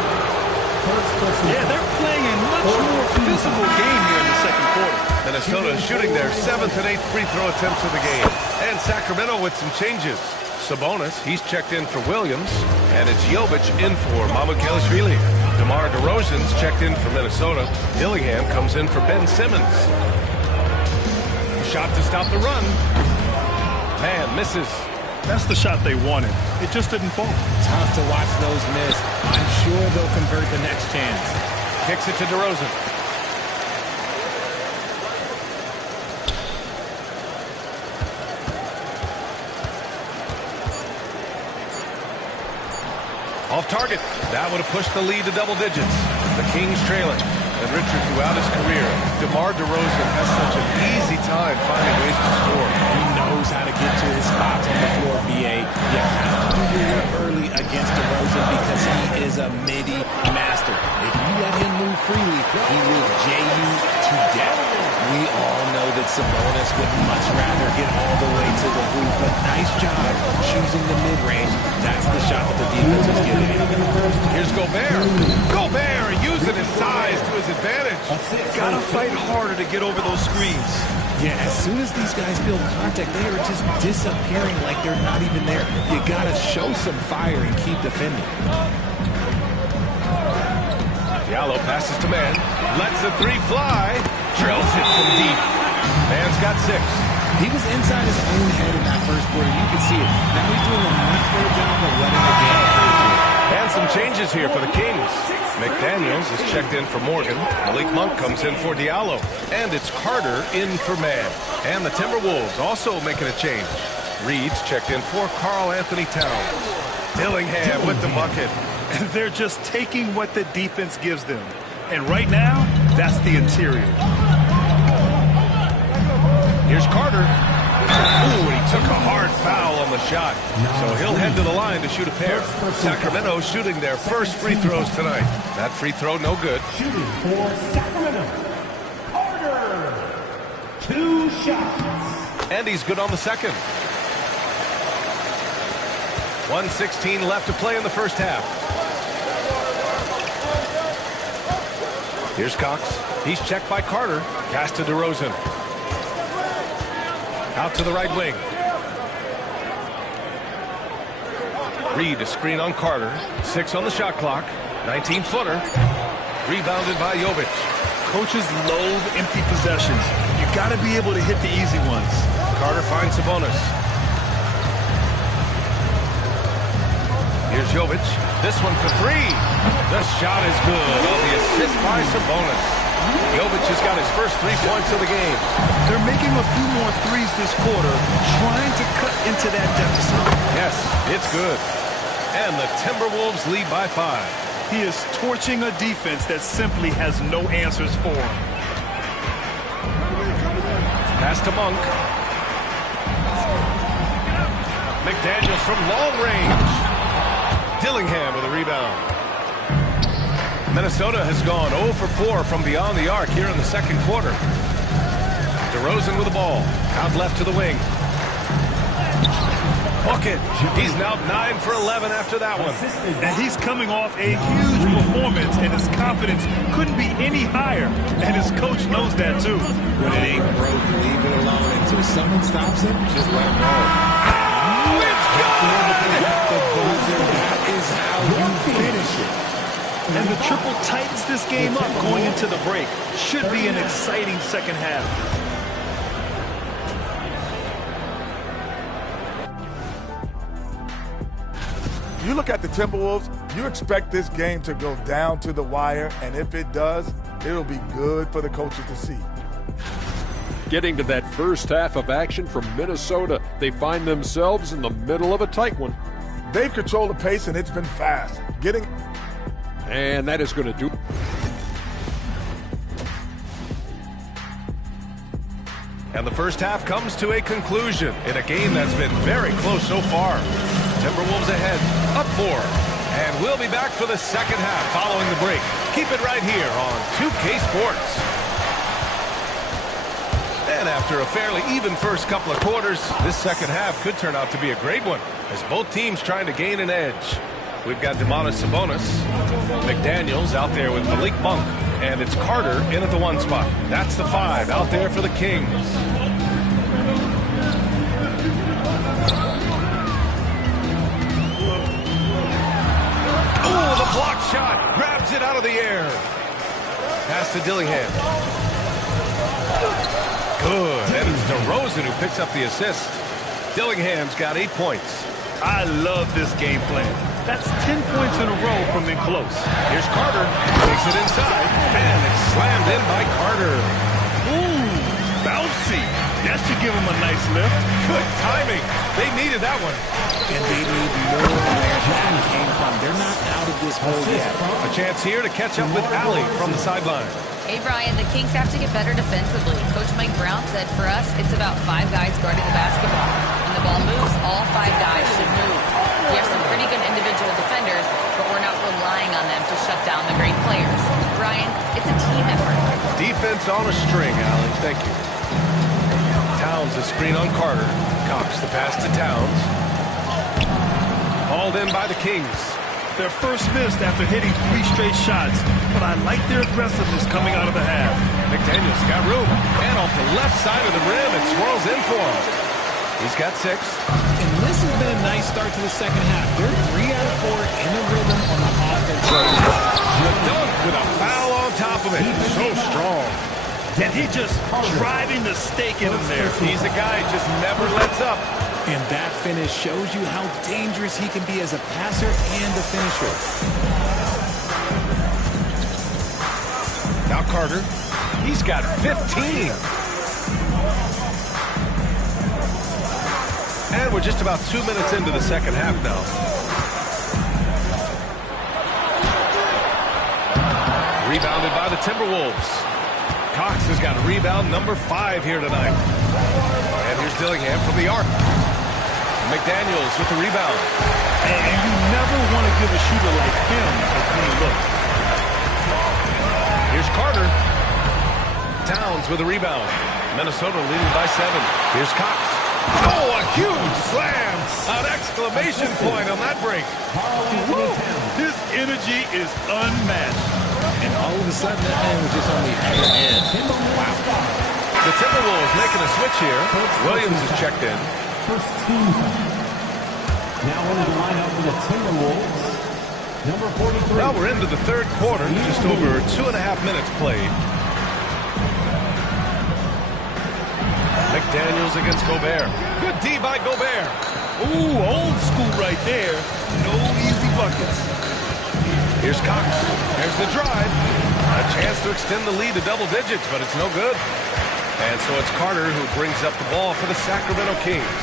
Yeah, they're playing a much more physical game here in the second quarter. Minnesota shooting their 7th and 8th free throw attempts of the game. And Sacramento with some changes. Sabonis, he's checked in for Williams. And it's Jovic in for Mamukelashvili. DeMar DeRozan's checked in for Minnesota. Dillingham comes in for Ben Simmons. Shot to stop the run. Man misses. That's the shot they wanted. It just didn't fall. Tough to watch those miss. I'm sure they'll convert the next chance. Kicks it to DeRozan. Off target. That would have pushed the lead to double digits. The Kings trailing. And Richard, throughout his career, DeMar DeRozan has such an easy time finding ways to score. He knows how to get to his spots on the floor, B.A. You have to do your work early against DeRozan because he is a midi master. If you let him move freely, he will J you to death. We all know that Sabonis would much rather get all the way to the hoop, but nice job choosing the mid-range. That's the shot that the defense was giving him. Here's Gobert. Gobert using his size to his advantage. Gotta fight harder to get over those screens. Yeah, as soon as these guys feel contact, they are just disappearing like they're not even there. You gotta show some fire and keep defending. Diallo passes to Mann. Lets the 3 fly. Drills it from deep. Mann's got 6. He was inside his own head in that first quarter. You could see it. Now he's doing a much better job of changes here for the Kings. McDaniels is checked in for Morgan. Malik Monk comes in for Diallo. And it's Carter in for Mann. And the Timberwolves also making a change. Reed's checked in for Karl Anthony Towns. Dillingham with the bucket. And they're just taking what the defense gives them. And right now, that's the interior. Here's Carter. Ooh, he took a hard foul on the shot. So he'll head to the line to shoot a pair. Sacramento shooting their first free throws tonight. That free throw no good. Shooting for Sacramento, Carter. 2 shots. And he's good on the second. 1:16 left to play in the first half. Here's Cox. He's checked by Carter. Pass to DeRozan. Out to the right wing. Reed, a screen on Carter. 6 on the shot clock. 19-footer. Rebounded by Jovic. Coaches loathe empty possessions. You got to be able to hit the easy ones. Carter finds Sabonis. Here's Jovic. This one for 3. The shot is good on the assist by Sabonis. Jovic has got his first 3 points of the game. They're making a few more threes this quarter, trying to cut into that deficit. Yes, it's good. And the Timberwolves lead by 5. He is torching a defense that simply has no answers for him. Pass to Monk. McDaniels from long range. Dillingham with a rebound. Minnesota has gone 0 for 4 from beyond the arc here in the second quarter. DeRozan with the ball. Out left to the wing. Bucket. He's now 9 for 11 after that one. And he's coming off a huge performance, and his confidence couldn't be any higher. And his coach knows that, too. When it ain't broke, leave it alone. Until someone stops him, just let him roll. Oh, it's good! That is how you finish it. And the triple tightens this game up going into the break. Should be an exciting second half. You look at the Timberwolves, you expect this game to go down to the wire, and if it does, it'll be good for the coaches to see. Getting to that first half of action from Minnesota, they find themselves in the middle of a tight one. They've controlled the pace, and it's been fast. And that is going to do. And the first half comes to a conclusion in a game that's been very close so far. Timberwolves ahead, up 4. And we'll be back for the second half following the break. Keep it right here on 2K Sports. And after a fairly even first couple of quarters, this second half could turn out to be a great one as both teams trying to gain an edge. We've got Domantas Sabonis, McDaniels out there with Malik Monk, and it's Carter in at the 1 spot. That's the 5 out there for the Kings. Oh, the block shot grabs it out of the air. Pass to Dillingham. Good, and it's DeRozan who picks up the assist. Dillingham's got 8 points. I love this game plan. That's 10 points in a row from in close. Here's Carter. Takes it inside, and it's slammed in by Carter. Ooh, bouncy. That should give him a nice lift. Good timing. They needed that one. And they need more where that came from. They're not out of this hole yet. A chance here to catch up with Allie from the sideline. Hey, Brian, the Kings have to get better defensively. Coach Mike Brown said for us, it's about 5 guys guarding the basketball. When the ball moves, all 5 guys should move. We have some pretty good individual defenders, but we're not relying on them to shut down the great players. Brian, it's a team effort. Defense on a string, Allie. Thank you. Towns a screen on Carter. Cox the pass to Towns. Hauled in by the Kings. Their first missed after hitting 3 straight shots, but I like their aggressiveness coming out of the half. McDaniels got room, and off the left side of the rim, it swirls in for him. He's got 6. And this has been a nice start to the second half. They're 3 out of 4 in the rhythm on the offense. The dunk with a foul on top of it. So strong. And he just driving the stake in him there. He's a guy who just never lets up. And that finish shows you how dangerous he can be as a passer and a finisher. Now Carter. He's got 15. And we're just about 2 minutes into the second half now. Rebounded by the Timberwolves. Cox has got rebound number 5 here tonight. And here's Dillingham from the arc. McDaniels with the rebound. And you never want to give a shooter like him a clean look. Here's Carter. Towns with a rebound. Minnesota leading by 7. Here's Cox. Oh, a huge slam! An exclamation point on that break. Woo! His energy is unmatched. And all of a sudden, that man was just on the other end. Wow. The Timberwolves making a switch here. Williams is checked in. First team foul. Now into the lineup for the Timberwolves. Number 43. Now we're into the third quarter. Just over 2.5 minutes played. McDaniels against Gobert. Good D by Gobert. Ooh, old school right there. No easy buckets. Here's Cox. There's the drive. A chance to extend the lead to double digits, but it's no good. And so it's Carter who brings up the ball for the Sacramento Kings.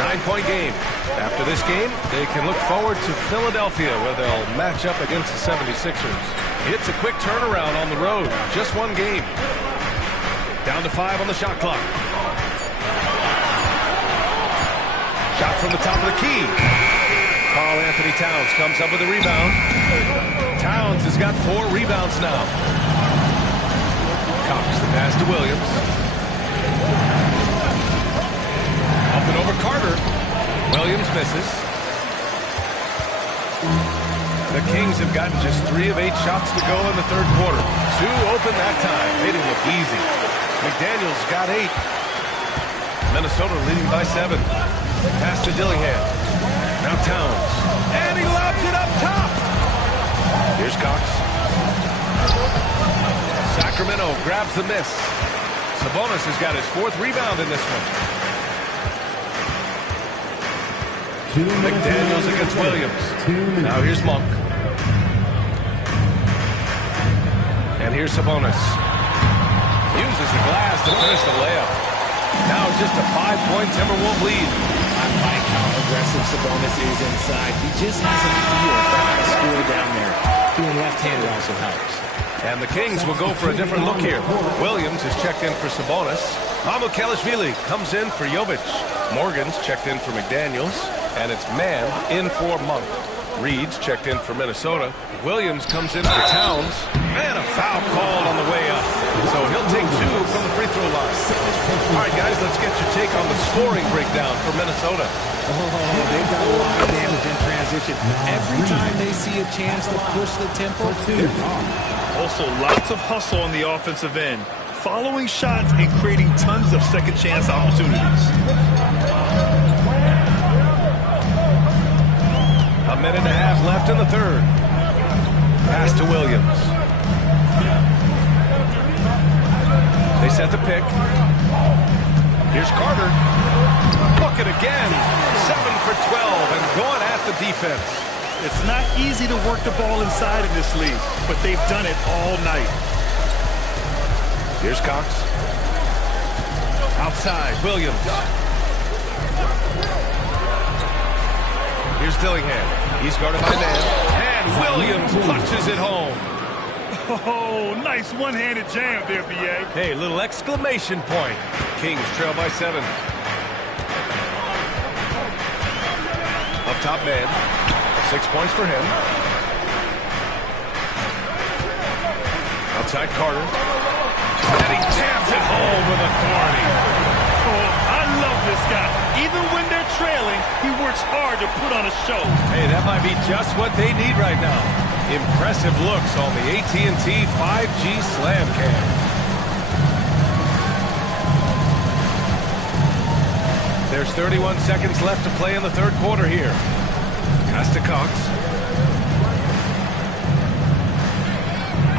9-point game. After this game, they can look forward to Philadelphia, where they'll match up against the 76ers. It's a quick turnaround on the road. Just one game. Down to 5 on the shot clock. Shot from the top of the key. Karl Anthony Towns comes up with a rebound. Towns has got 4 rebounds now. Cox the pass to Williams. Up and over Carter. Williams misses. The Kings have gotten just 3 of 8 shots to go in the third quarter. 2 open that time. Made it look easy. McDaniels got 8. Minnesota leading by 7. Pass to Dillingham. Now Towns. And he lobs it up top. Here's Cox. Sacramento grabs the miss. Sabonis has got his 4th rebound in this one. McDaniels against Williams. Now here's Monk. And here's Sabonis. Uses the glass to finish the layup. Now just a 5-point Timberwolves lead. I like how aggressive Sabonis is inside. He just has a feel for how to score down there. Being left-handed also helps. And the Kings will go for a different look here. Williams is checked in for Sabonis. Mamukelashvili comes in for Jovic. Morgan's checked in for McDaniels. And it's Mann in for Monk. Reed's checked in for Minnesota. Williams comes in for Towns. And a foul called on the way up. So he'll take 2 from the free throw line. All right, guys, let's get your take on the scoring breakdown for Minnesota. Oh, they've got a lot of damage in transition. Every time they see a chance to push the tempo, they're gone. Also, lots of hustle on the offensive end. Following shots and creating tons of second chance opportunities. A minute and a half left in the third. Pass to Williams. They set the pick. Here's Carter. Look at again. 7 for 12 and going at the defense. It's not easy to work the ball inside in this league, but they've done it all night. Here's Cox. Outside, Williams. Here's Dillingham. He's guarded by Mann. And Williams punches it home. Oh, nice one-handed jam there, B.A. Hey, little exclamation point. Kings trail by 7. Up top, Mann. 6 points for him. Outside, Carter. And he jams it home with authority. Oh, I love this guy. Even when they're trailing, he works hard to put on a show. Hey, that might be just what they need right now. Impressive looks on the AT&T 5G Slam Cam. There's 31 seconds left to play in the third quarter here. Pass to Cox.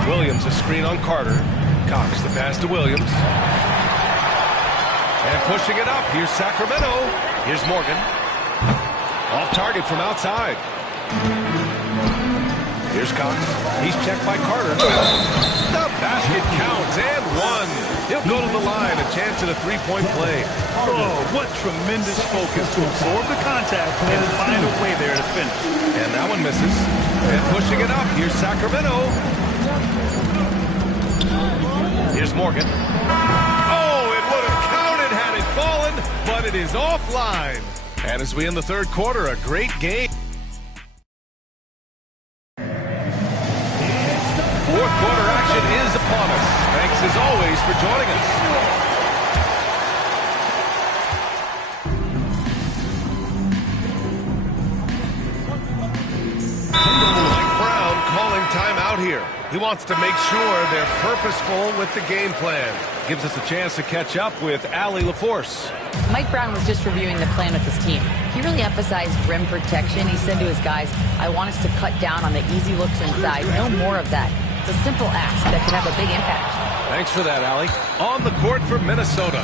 Williams a screen on Carter. Cox the pass to Williams. And pushing it up. Here's Sacramento. Here's Morgan. Off target from outside. Here's Cox. He's checked by Carter. The basket counts and one. He'll go to the line. A chance at a three-point play. Oh, what tremendous focus to absorb the contact and find a way there to finish. And that one misses. And pushing it up. Here's Sacramento. Here's Morgan. Oh, it would have counted had it fallen, but it is offline. And as we end the third quarter, a great game. Fourth quarter action is upon us. Thanks as always for joining us. Mike Brown calling timeout here. He wants to make sure they're purposeful with the game plan. Gives us a chance to catch up with Allie LaForce. Mike Brown was just reviewing the plan with his team. He really emphasized rim protection. He said to his guys, I want us to cut down on the easy looks inside. No more of that. It's a simple ask that can have a big impact. Thanks for that, Allie. On the court for Minnesota.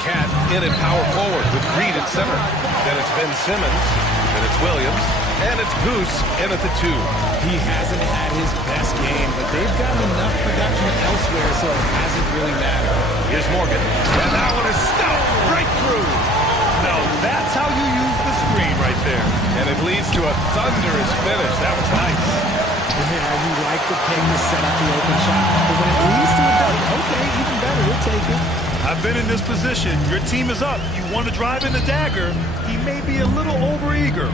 Cat in at power forward with Reed at center. Then it's Ben Simmons. Then it's Williams. And it's Goose in at the 2. He hasn't had his best game, but they've gotten enough production elsewhere, so it hasn't really mattered. Here's Morgan. And that one is stuffed right through. Now that's how you use the screen right there. And it leads to a thunderous finish. That was nice. Yeah, you like the pick to set up the open shot. But when it leads to a dunk, okay, even better, we'll take it. I've been in this position. Your team is up. You want to drive in the dagger. He may be a little overeager.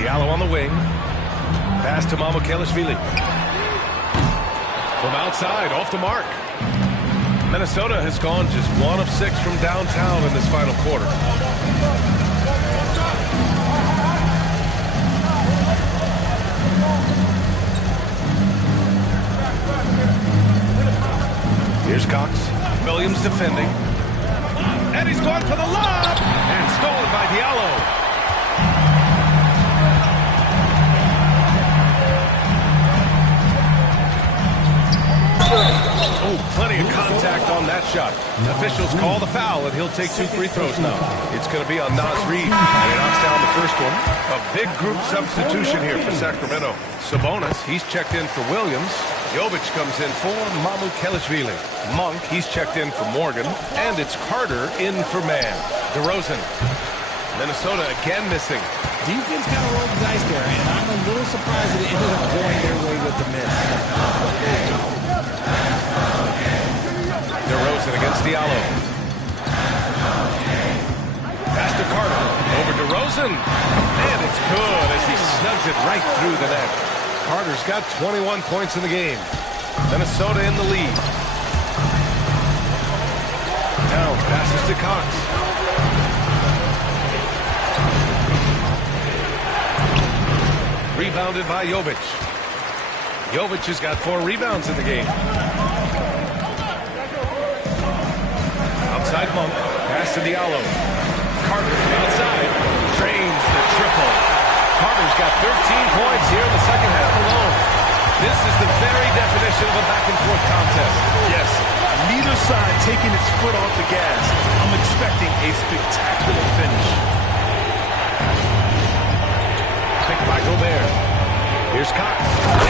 Diallo on the wing. Pass to Mamukelashvili. From outside, off the mark. Minnesota has gone just 1 of 6 from downtown in this final quarter. Here's Cox. Williams defending. And he's gone for the lob! And stolen by Diallo. Oh, plenty of contact on that shot. Officials call the foul, and he'll take 2 free throws now. It's going to be on Naz Reid, and he knocks down the first one. A big group substitution here for Sacramento. Sabonis, he's checked in for Williams. Jovic comes in for Mamukelashvili. Monk, he's checked in for Morgan. And it's Carter in for Mann. DeRozan. Minnesota again missing. Defense kind of rolled the dice there, and I'm a little surprised that it ended up going their way with the miss. DeRozan against Diallo. Pass to Carter. Over DeRozan. And it's good as he snugs it right through the net. Carter's got 21 points in the game. Minnesota in the lead. Towns passes to Cox. Rebounded by Jovic. Jovic has got 4 rebounds in the game. Outside Monk. Pass to Diallo. Carter from outside. Drains the triple. Carter's got 13 points here in the second half alone. This is the very definition of a back-and-forth contest. Yes, neither side taking its foot off the gas. I'm expecting a spectacular finish. Picked by Gobert. Here's Cox.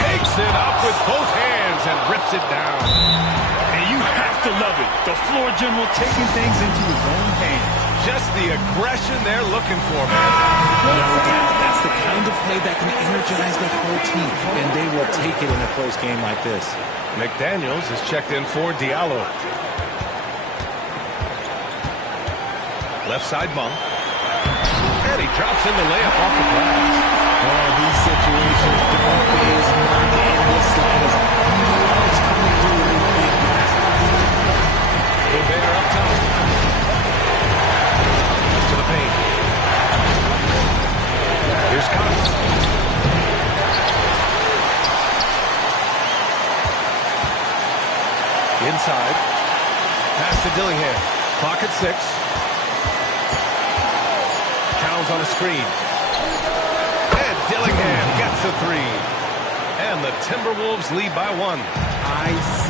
Takes it up with both hands and rips it down. And you have to love it. The floor general taking things into his own hands. Just the aggression they're looking for, man. No doubt. That's the kind of play that can energize the whole team, and they will take it in a close game like this. McDaniels is checked in for Diallo. Left side Monk. And he drops in the layup off the glass. Oh, these situations don't phase Monk in the slightest. He loves coming through with big passes. Gobert up top. To the paint. Here's Cox. Inside. Pass to Dillingham. Clock at 6. Towns on a screen. And Dillingham gets a 3. And the Timberwolves lead by 1. ICE.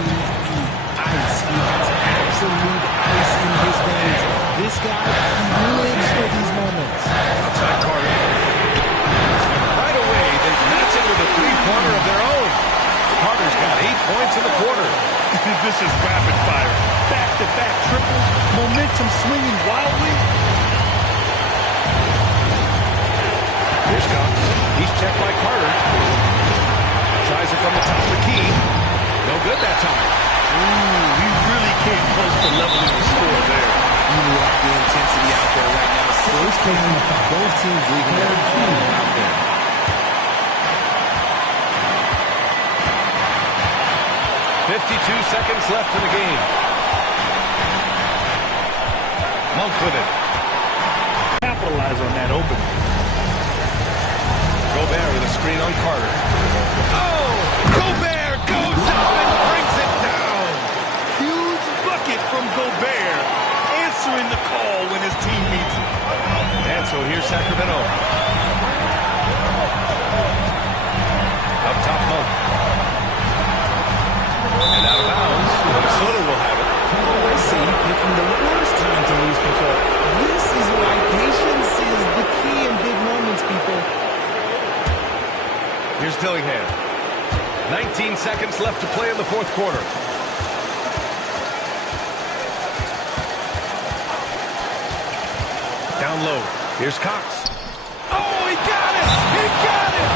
Ice. He has absolute ice in his veins. This guy lives for watch him swinging wildly. Here's Cox. He's checked by Carter. Tries it from the top of the key. No good that time. Ooh, he really came close to leveling the score there. You love the intensity out there right now. Close game. Both teams leaving it all out there. 52 seconds left in the game. Monk with it. Capitalize on that opening. Gobert with a screen on Carter. Oh! Gobert goes up and brings it down. Huge bucket from Gobert, answering the call when his team needs it. And so here's Sacramento. Up top, Monk. And out of bounds. Minnesota will have it. Oh, I see. Picking the worst time to lose control. This is why patience is the key in big moments, people. Here's Dillingham. 19 seconds left to play in the fourth quarter. Down low. Here's Cox. Oh, he got it! He got it!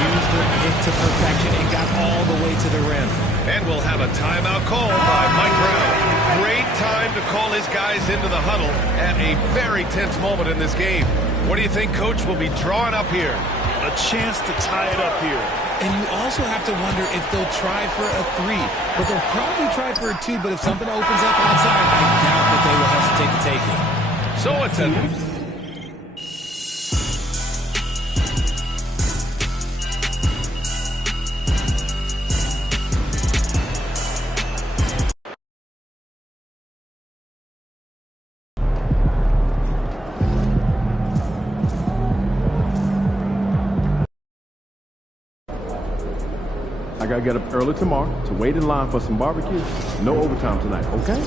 Used the hit to perfection and got all the way to the rim. And we'll have a timeout called by Mike Brown. Great time to call his guys into the huddle at a very tense moment in this game. What do you think Coach will be drawing up here? A chance to tie it up here. And you also have to wonder if they'll try for a 3. But they'll probably try for a 2. But if something opens up outside, I doubt that they will hesitate to take it. So it's a... I gotta get up early tomorrow to wait in line for some barbecue. No overtime tonight, okay?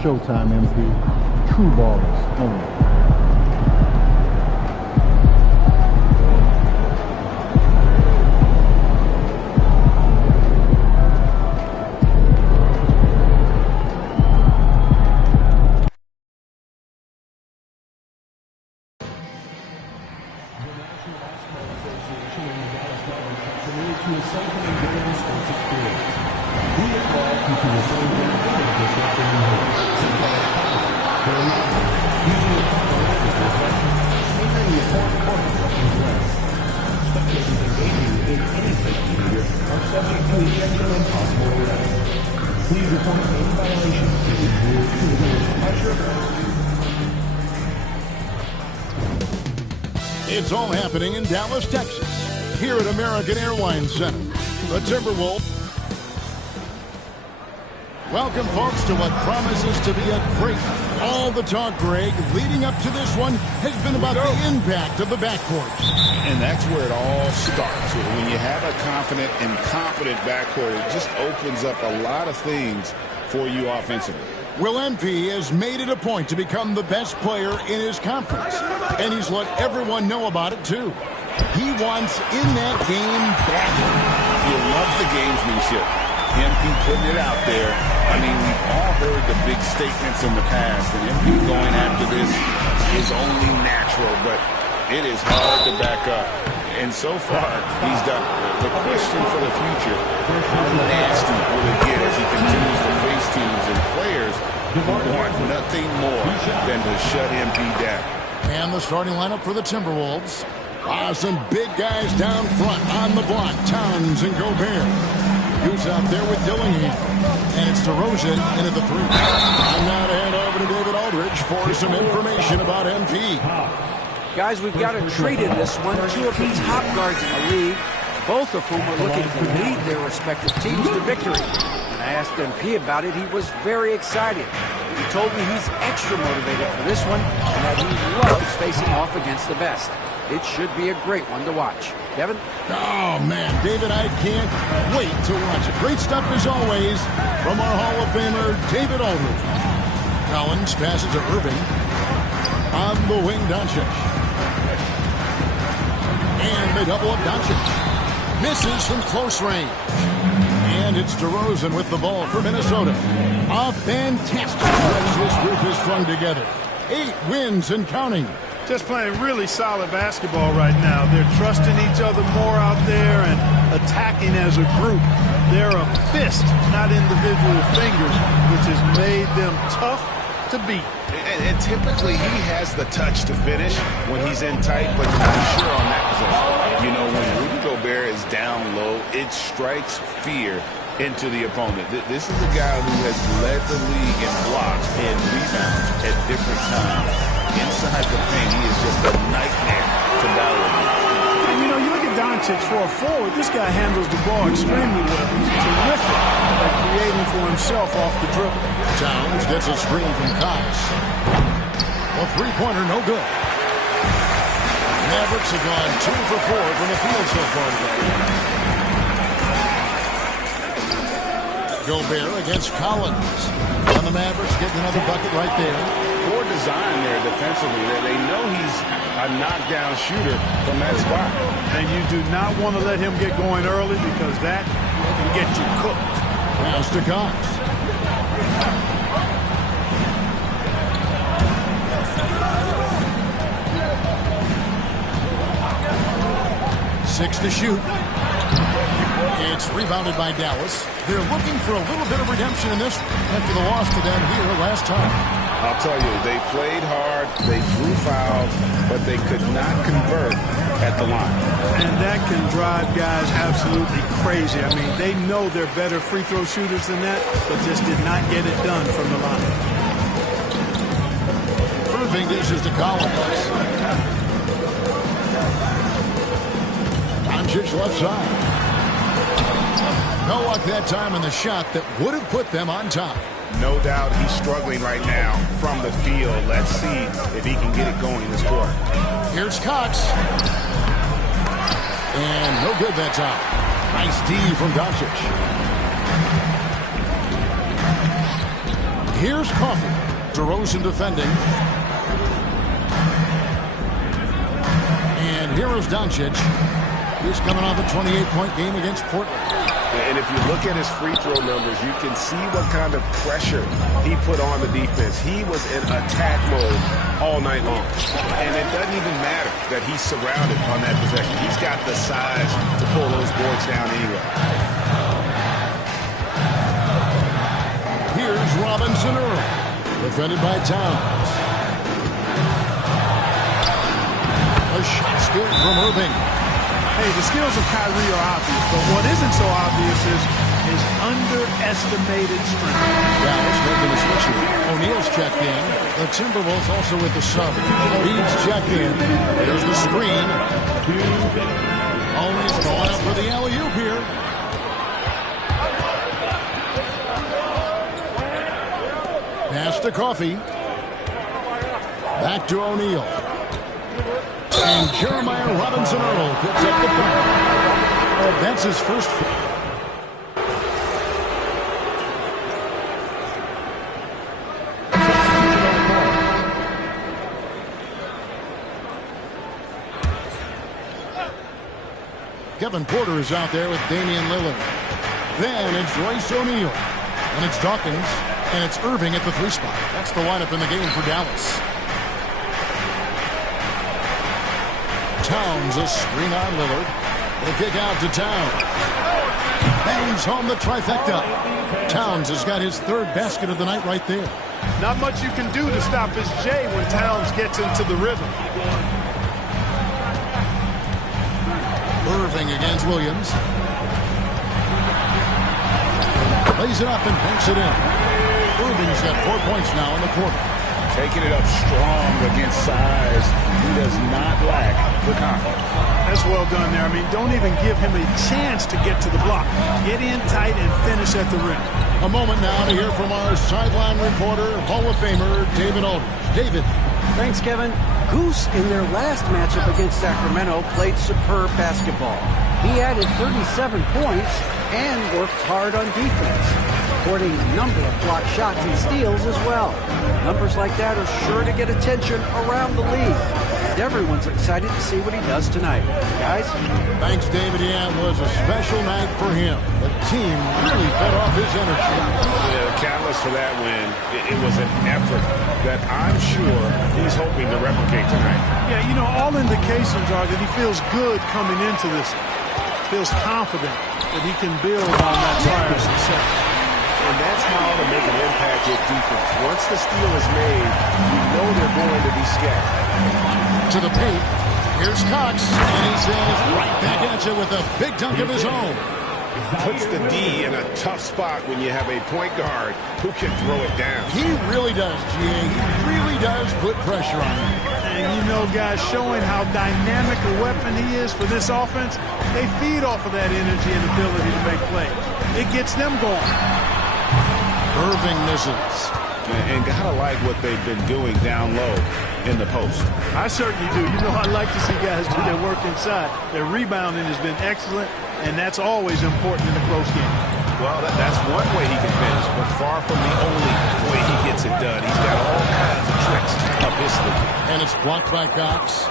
Showtime, MP. True ballers only. It's all happening in Dallas, Texas, here at American Airlines Center. The Timberwolves welcome, folks, to what promises to be a great night. All the talk, Greg, leading up to this one has been about the impact of the backcourt. And that's where it all starts. When you have a confident and competent backcourt, it just opens up a lot of things for you offensively. Well, MP has made it a point to become the best player in his conference, and he's let everyone know about it, too. He wants in that game badly. He loves the gamesmanship. MP putting it out there. I mean, we've all heard the big statements in the past, and MP going after this is only natural, but it is hard to back up. And so far, he's done. The question for the future, how nasty will it get as he continues to face teams and players want nothing more than to shut MP down. And the starting lineup for the Timberwolves. Some big guys down front on the block. Towns and Gobert. Who's out there with Dillingham. And it's DeRozan into the three. I'm now to hand over to David Aldridge for some information about MP. Guys, we've got a treat in this one. Two of the top guards in the league, both of whom are looking to lead their respective teams to victory. When I asked MP about it, he was very excited. He told me he's extra motivated for this one and that he loves facing off against the best. It should be a great one to watch. Kevin? Oh, man, David, I can't wait to watch it. Great stuff as always from our Hall of Famer, David Aldridge. Collins passes to Irving. On the wing, Doncic. And they double up Doncic. Misses from close range. And it's DeRozan with the ball for Minnesota. A fantastic race this group is strung together. 8 wins and counting. Just playing really solid basketball right now. They're trusting each other more out there and attacking as a group. They're a fist, not individual fingers, which has made them tough to beat. And typically he has the touch to finish when he's in tight, but you're not sure on that possession. You know, when Rudy Gobert is down low, it strikes fear into the opponent. This is a guy who has led the league in blocks and rebounds at different times. Inside the paint, he is just a nightmare to battle against. And you know, you look at Doncic for a forward, this guy handles the ball extremely well. He's terrific at creating for himself off the dribble. Towns gets a screen from Cox. A three-pointer, no good. Mavericks have gone 2 for 4 from the field so far today. Gobert against Collins. And the Mavericks get another bucket right there. Poor design there defensively. They know he's a knockdown shooter from that spot. And you do not want to let him get going early because that can get you cooked. Pass to Cox. Six to shoot. It's rebounded by Dallas. They're looking for a little bit of redemption in this after the loss to them here last time. I'll tell you, they played hard, they drew fouls, but they could not convert at the line. And that can drive guys absolutely crazy. I mean, they know they're better free throw shooters than that, but just did not get it done from the line. Irving dishes to Collins. Doncic left side. No luck that time in the shot that would have put them on top. No doubt he's struggling right now from the field. Let's see if he can get it going this quarter. Here's Cox. And no good that time. Nice D from Doncic. Here's Coffey. DeRozan defending. And here is Doncic. He's coming off a 28-point game against Portland. And if you look at his free throw numbers, you can see what kind of pressure he put on the defense. He was in attack mode all night long. And it doesn't even matter that he's surrounded on that possession. He's got the size to pull those boards down anyway. Here's Robinson Earl, defended by Towns. A shot's good from Irving. Hey, the skills of Kyrie are obvious, but what isn't so obvious is his underestimated strength. Dallas making a switch here. O'Neal's checked in. The Timberwolves also with the sub. Reed's checked in. There's the screen. Always going up for the alley-oop here. Pass to Coffey. Back to O'Neal. And Jeremiah Robinson Earl picks up the foul. That's his first. Kevin Porter is out there with Damian Lillard. Then it's Royce O'Neal. And it's Dawkins. And it's Irving at the 3 spot. That's the lineup in the game for Dallas. Towns a screen on Lillard. The kick out to Towns. Bangs home the trifecta. Towns has got his third basket of the night right there. Not much you can do to stop his J when Towns gets into the rhythm. Irving against Williams. Lays it up and banks it in. Irving's got 4 points now in the quarter. Taking it up strong against size. He does not lack the confidence. That's well done there. I mean, don't even give him a chance to get to the block. Get in tight and finish at the rim. A moment now to hear from our sideline reporter, Hall of Famer David Aldridge. David. Thanks, Kevin. Goose, in their last matchup against Sacramento, played superb basketball. He added 37 points and worked hard on defense, recording a number of blocked shots and steals as well. Numbers like that are sure to get attention around the league. And everyone's excited to see what he does tonight. Guys? Thanks, David. Yeah, it was a special night for him. The team really fed off his energy. Yeah, the catalyst for that win, it was an effort that I'm sure he's hoping to replicate tonight. Yeah, you know, all indications are that he feels good coming into this. Feels confident that he can build on that prior success. And that's how to make an impact with defense. Once the steal is made, you know they're going to be scattered. To the paint. Here's Cox. And he says right back at you with a big dunk of his own. Puts the D in a tough spot when you have a point guard who can throw it down. He really does, GA. He really does put pressure on him. And you know, guys, showing how dynamic a weapon he is for this offense, they feed off of that energy and ability to make plays. It gets them going. Irving misses. And gotta like what they've been doing down low in the post. I certainly do. You know, I like to see guys do their work inside. Their rebounding has been excellent, and that's always important in a close game. Well, that's one way he can finish, but far from the only way he gets it done. He's got all kinds of tricks up his sleeve. And it's blocked by Cox.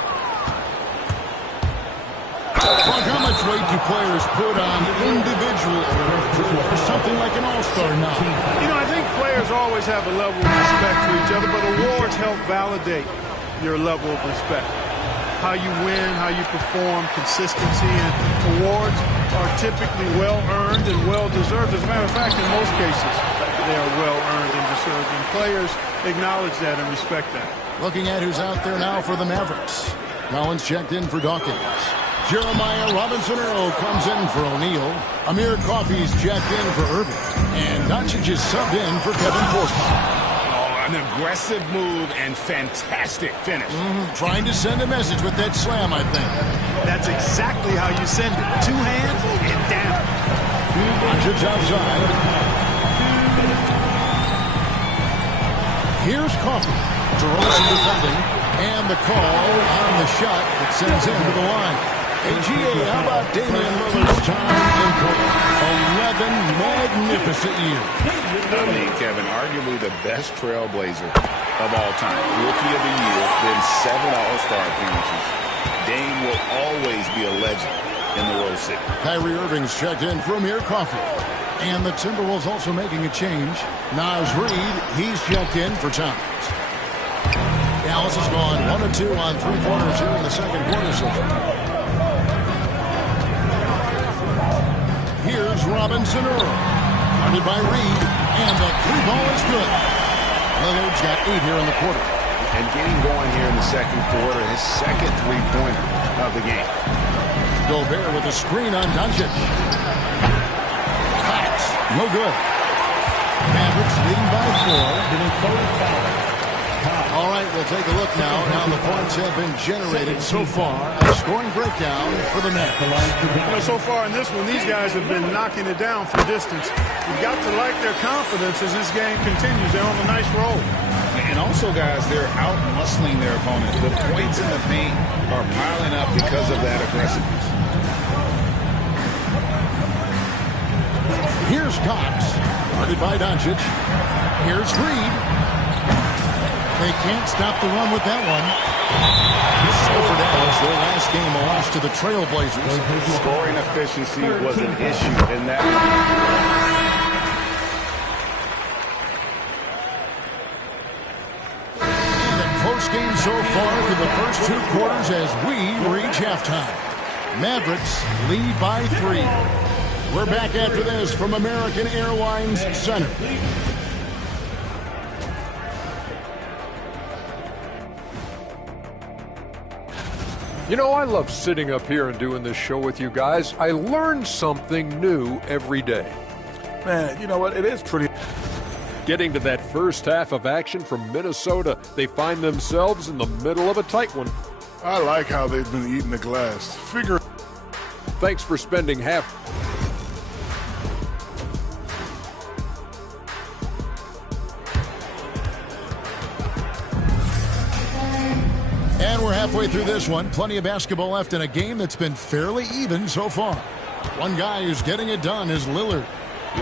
Well, how much weight do players put on individual or something like an all-star now? You know, I think players always have a level of respect for each other, but awards help validate your level of respect. How you win, how you perform, consistency, and awards are typically well-earned and well-deserved. As a matter of fact, in most cases, they are well-earned and deserved, and players acknowledge that and respect that. Looking at who's out there now for the Mavericks. Collins checked in for Dawkins. Jeremiah Robinson-Earl comes in for O'Neal. Amir Coffey's checked in for Irving. And Doncic is subbed in for Kevin Porter. An aggressive move and fantastic finish. Trying to send a message with that slam, I think. That's exactly how you send it. Two hands and down. Doncic outside. Here's Coffey. DeRozan defending. And the call on the shot that sends him to the line. AGA, how about Damian Lillard's time in court? 11 magnificent years. I mean, Kevin, arguably the best trailblazer of all time. Rookie of the year, then 7 All-Star appearances. Dame will always be a legend in the Rose City. Kyrie Irving's checked in for Amir Coffey. And the Timberwolves also making a change. Naz Reid, he's checked in for Towns. Dallas has gone 1 of 2 on 3 quarters here in the second quarter so far. Here's Robinson-Earl. Guarded by Reid. And the 3 ball is good. Lillard's got 8 here in the quarter. And getting going here in the second quarter, his second 3-pointer of the game. Gobert with a screen on Doncic. Cox, no good. Mavericks leading by 4. All right, we'll take a look now at how the points have been generated so far. A scoring breakdown for the Nets. You know, so far in this one, these guys have been knocking it down from distance. You've got to like their confidence as this game continues. They're on a nice roll. And also, guys, they're out-muscling their opponent. The points in the paint are piling up because of that aggressiveness. Here's Cox, guarded by Doncic. Here's Reid. They can't stop the run with that one. So for Dallas, their last game a loss to the Trailblazers. Scoring efficiency was an issue in that. And a close game so far through the first 2 quarters as we reach halftime. Mavericks lead by 3. We're back after this from American Airlines Center. You know, I love sitting up here and doing this show with you guys. I learn something new every day. Man, you know what? It is pretty. Getting to that first half of action from Minnesota, they find themselves in the middle of a tight one. I like how they've been eating the glass. Thanks for spending half. And we're halfway through this one. Plenty of basketball left in a game that's been fairly even so far. One guy who's getting it done is Lillard.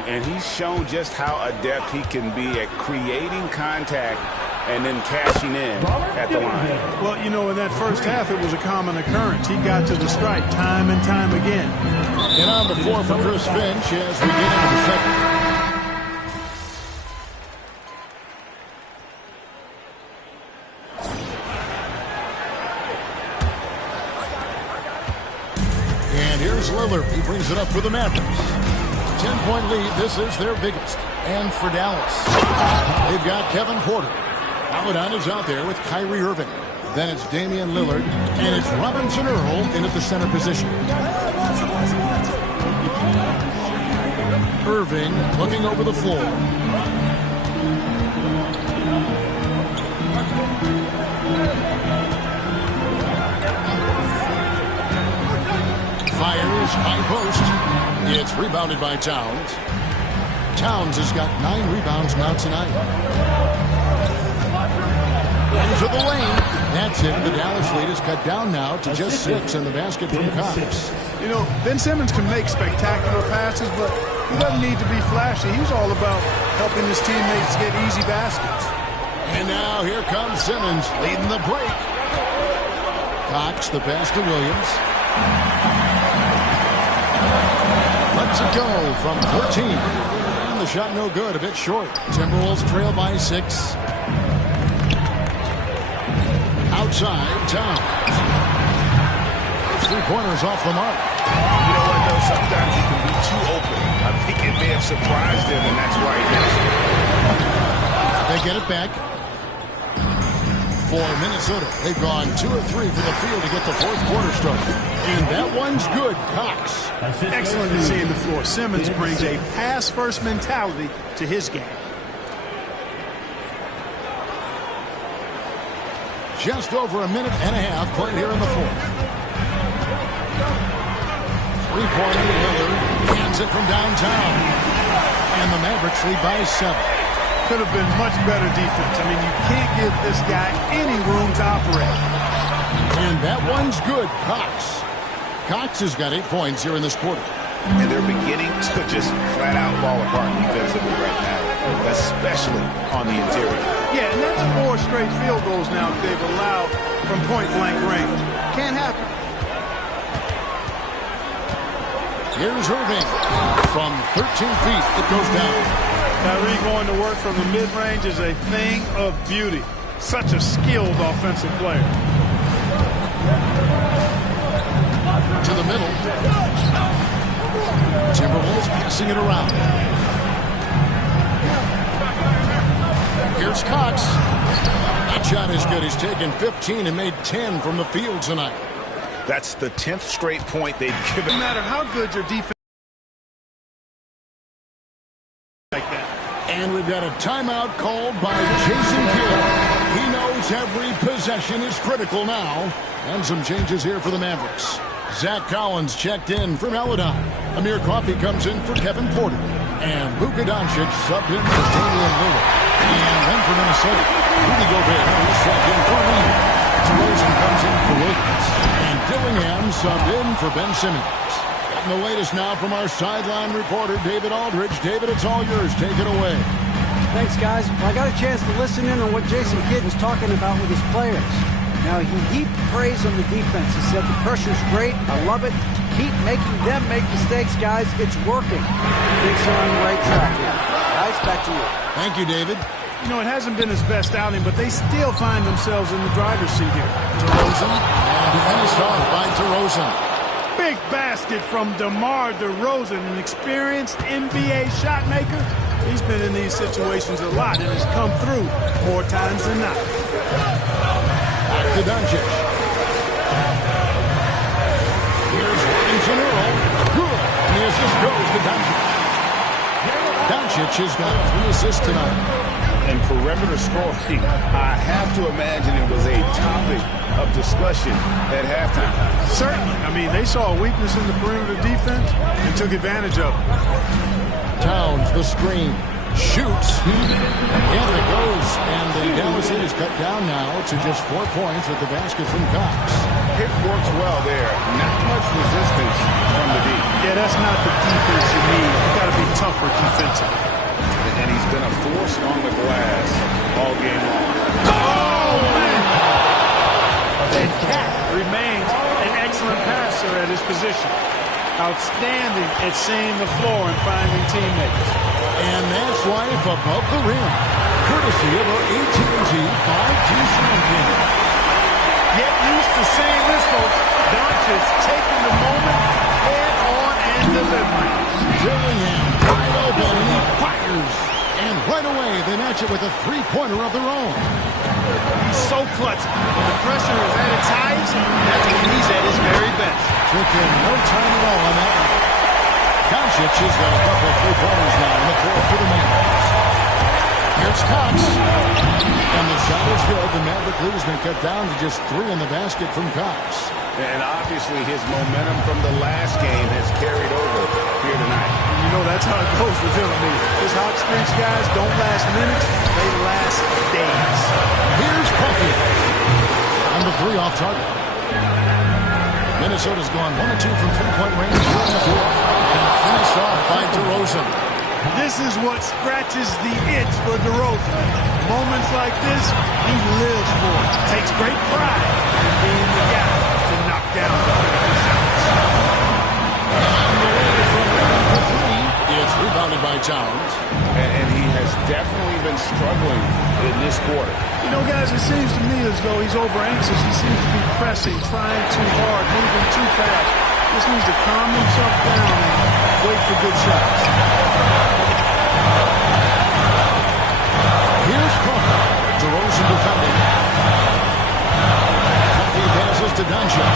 And he's shown just how adept he can be at creating contact and then cashing in at the line. Well, you know, in that first half, it was a common occurrence. He got to the stripe time and time again. And on the floor for Chris Finch as we get into the second. And here's Lillard. He brings it up for the Mavericks. 10-point lead. This is their biggest. And for Dallas, they've got Kevin Porter. Paladon is out there with Kyrie Irving. Then it's Damian Lillard. And it's Robinson Earl in at the center position. Irving looking over the floor. Fires high post. It's rebounded by Towns. Towns has got 9 rebounds now tonight. Into the lane. That's it. The Dallas lead is cut down now to just 6, and the basket from Cox. You know, Ben Simmons can make spectacular passes, but he doesn't need to be flashy. He's all about helping his teammates get easy baskets. And now here comes Simmons leading the break. Cox, the pass to Williams. Lets it go from 14. And the shot no good, a bit short. Timberwolves trail by 6. Outside, Towns. 3-pointers off the mark. You know what, though? Sometimes he can be too open. I think it may have surprised him, and that's why he missed it. They get it back. For Minnesota, they've gone 2 of 3 for the field to get the fourth quarter started. And that one's good. Cox. Excellent to see in the floor. Simmons brings a pass-first mentality to his game. Just over a minute and a half played here in the fourth. 3-pointer Lillard hands it from downtown. And the Mavericks lead by 7. Could have been much better defense. I mean, you can't give this guy any room to operate. And that one's good. Cox. Cox has got 8 points here in this quarter. And they're beginning to just flat out fall apart defensively right now, especially on the interior. Yeah, and that's 4 straight field goals now that they've allowed from point-blank range. Can't happen. Here's Irving. From 13 feet, it goes down. Kyrie going to work from the mid-range is a thing of beauty. Such a skilled offensive player. To the middle. Timberwolves passing it around. Here's Cox. That shot is good. He's taken 15 and made 10 from the field tonight. That's the 10th straight point they've given. No matter how good your defense like that. And we've got a timeout called by Jason Kidd. He knows every possession is critical now. And some changes here for the Mavericks. Zach Collins checked in for Paladon. Amir Coffey comes in for Kevin Porter. And Luka Doncic subbed in for Damian Lillard. And then for Minnesota, Rudy Gobert is checked in for Lee. DeRozan comes in for Williams. And Dillingham subbed in for Ben Simmons. Getting the latest now from our sideline reporter, David Aldridge. David, it's all yours. Take it away. Thanks, guys. Well, I got a chance to listen in on what Jason Kidd was talking about with his players. Now, he heaped praise on the defense. He said the pressure's great. I love it. Keep making them make mistakes, guys. It's working. Thinks they're on the right track here. Guys, back to you. Thank you, David. You know, it hasn't been his best outing, but they still find themselves in the driver's seat here. DeRozan, and finished off by DeRozan. Big basket from DeMar DeRozan, an experienced NBA shot maker. He's been in these situations a lot and has come through more times than not. Back to Doncic. Here's Washington Earl. Good. And the assist goes to Doncic. Doncic has got 3 assists tonight. And perimeter scoring, I have to imagine it was a topic of discussion at halftime. Certainly. I mean, they saw a weakness in the perimeter defense and took advantage of it. Towns, the screen, shoots. In it goes. And the Dallas is cut down now to just 4 points with the basket from Cox. It works well there. Not much resistance from the D. Yeah, that's not the defense you need. You got to be tougher defensively. And he's been a force on the glass all game long. Oh, man! And Cat remains an excellent passer at his position. Outstanding at seeing the floor and finding teammates. And that's life above the rim. Courtesy of our AT&T 5G sound game. Get used to seeing this, folks. Doncic taking the moment head on and delivering. Dillingham wide open and he fires. And right away they match it with a 3-pointer of their own. He's so clutch. When the pressure is at its highest, that's when he's at his very best. Took him no time at all on that one. Doncic has got a couple of 3-pointers now in the fourth for the Mavericks. Here's Cox. And the shot is good. The Maverick lead has been cut down to just 3 in the basket from Cox. And obviously his momentum from the last game has carried over here tonight. You know, that's how it goes with him. I mean, his hot streaks, guys, don't last minutes. They last days. Here's Coffey. On the 3 off target. Minnesota's gone 1 of 2 from 3-point range. And finished off by DeRozan. This is what scratches the itch for DeRozan. Moments like this, he lives for it. Takes great pride in being the guy to knock down the shots. It's rebounded by Towns. And he has definitely been struggling in this quarter. You know, guys, it seems to me as though he's over-anxious. He seems to be pressing, trying too hard, moving too fast. Just needs to calm himself down and wait for good shots. Here's Crawford. DeRozan defending. Coffey passes to Doncic.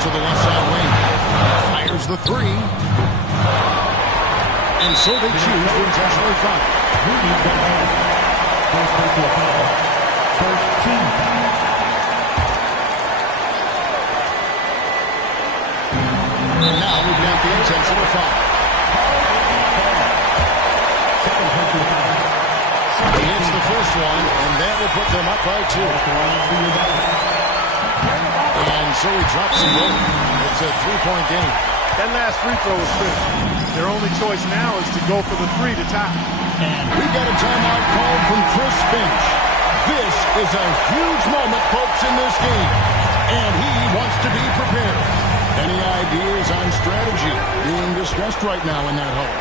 To the left side wing. Fires the 3. And so they choose to intentionally foul. First team foul. And now we've got the intentional foul. He hits the first one, and that will put them up by 2. And so he drops them both. It's a 3-point game. That last free throw was critical. Their only choice now is to go for the 3 to tie. And we got a timeout called from Chris Finch. This is a huge moment, folks, in this game. And he wants to be prepared. Any ideas on strategy being discussed right now in that hole?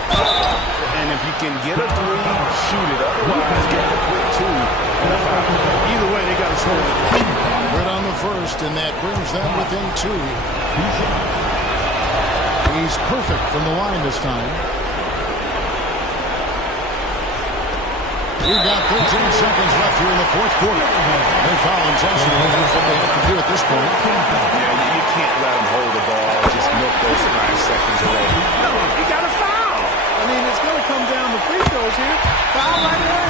And if you can get a 3, shoot it. Otherwise, get the quick 2 and a foul. Either way, they got to score. Good on the first, and that brings them within 2. He's perfect from the line this time. We've got 13 seconds left here in the fourth quarter. They foul intentionally. That's what they have to do at this point. Yeah, you can't let them hold the ball and just milk those 5 seconds away. No, you got to foul. I mean, it's going to come down to free throws here. Foul right away.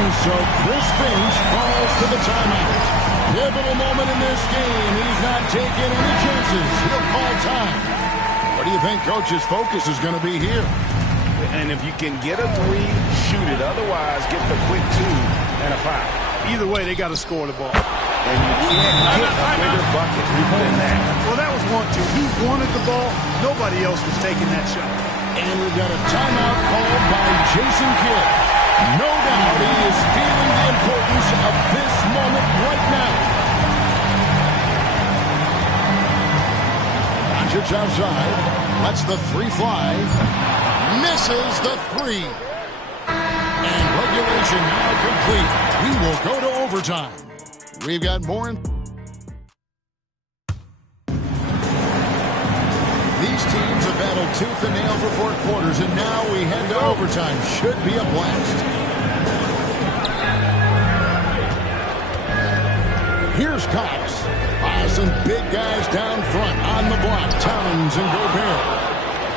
And so Chris Finch calls for the timeout. Pivotal moment in this game. He's not taking any chances. He'll call time. What do you think Coach's focus is going to be here? And if you can get a 3, shoot it. Otherwise, get the quick 2 and a foul. Either way, they got to score the ball. And you can't get a bigger bucket than that. Well, that was 1-2. He wanted the ball. Nobody else was taking that shot. And we've got a timeout called by Jason Kidd. No doubt he is feeling the importance of this moment right now. Doncic outside. Lets the 3 fly. Misses the 3. And regulation now complete. We will go to overtime. We've got more. These teams have battled tooth and nail for 4 quarters, and now we head to overtime. Should be a blast. Here's Cox. Some big guys down front on the block. Towns and Gobert.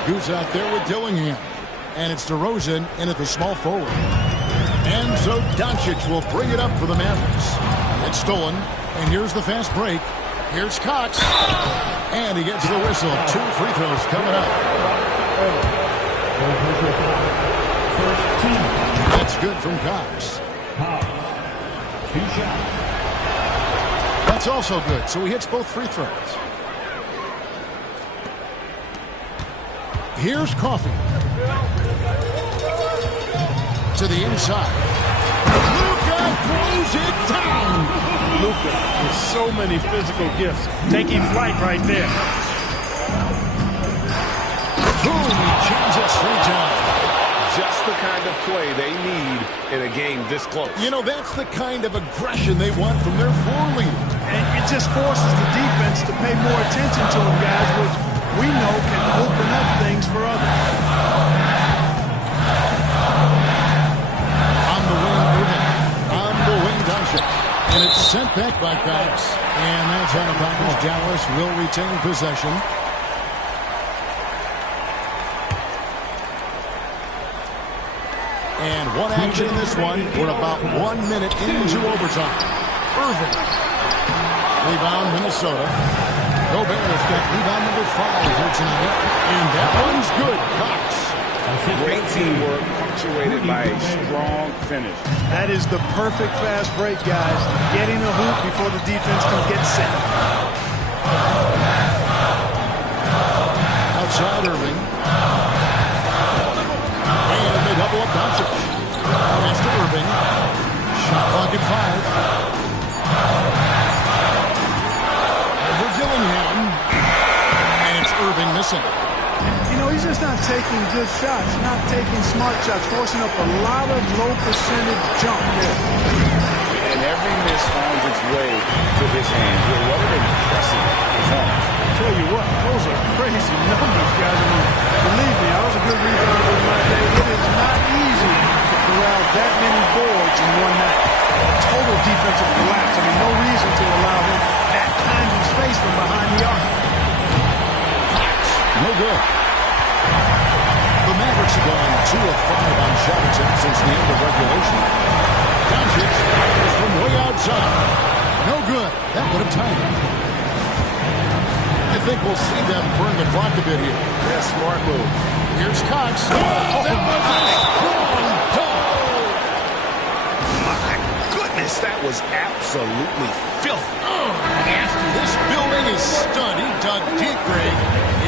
Who's out there with Dillingham? And it's DeRozan in at the small forward. And so Doncic will bring it up for the Mavericks. It's stolen. And here's the fast break. Here's Cox. And he gets the whistle. 2 free throws coming up. That's good from Cox. 2 shots. That's also good. So he hits both free throws. Here's Coffey. To the inside. Luka throws it down. Luka with so many physical gifts. Taking flight right there. Boom, he jams it straight down. Just the kind of play they need in a game this close. You know, that's the kind of aggression they want from their floor leader. And it just forces the defense to pay more attention to him, guys, which we know can open up things for others. On the wing, Doncic. And it's sent back by Cox. And that's out of bounds. Dallas will retain possession. And one action in this one. We're about 1 minute into overtime. Irving. Rebound, Minnesota. Gobert has got rebound number 5 here tonight. And that one's good. Cox. Great teamwork, punctuated by a strong finish. That is the perfect fast break, guys. Getting a hoop before the defense can get set. Outside Irving. And they double up Doncic. Pass to Irving. Shot clock at 5. Over Dillingham. And it's Irving missing. You know, he's just not taking good shots, not taking smart shots, forcing up a lot of low percentage jump there. And every miss finds its way to his hand. What an impressive performance. I'll tell you what, those are crazy numbers, guys. I mean, believe me, I was a good rebounder in my day. It is not easy to corral that many boards in one night. Total defensive collapse. I mean, no reason to allow him that kind of space from behind the arc. No good. The Mavericks have gone 2 of 5 on shot attempts since the end of regulation. Doncic is from way outside. No good. That would have tied it. I think we'll see them burn the clock a bit here. Yeah, smart move. Here's Cox. Oh, that was a strong dunk. My goodness, that was absolutely filthy. Nasty. This building is stunned. He dug deep, Greg,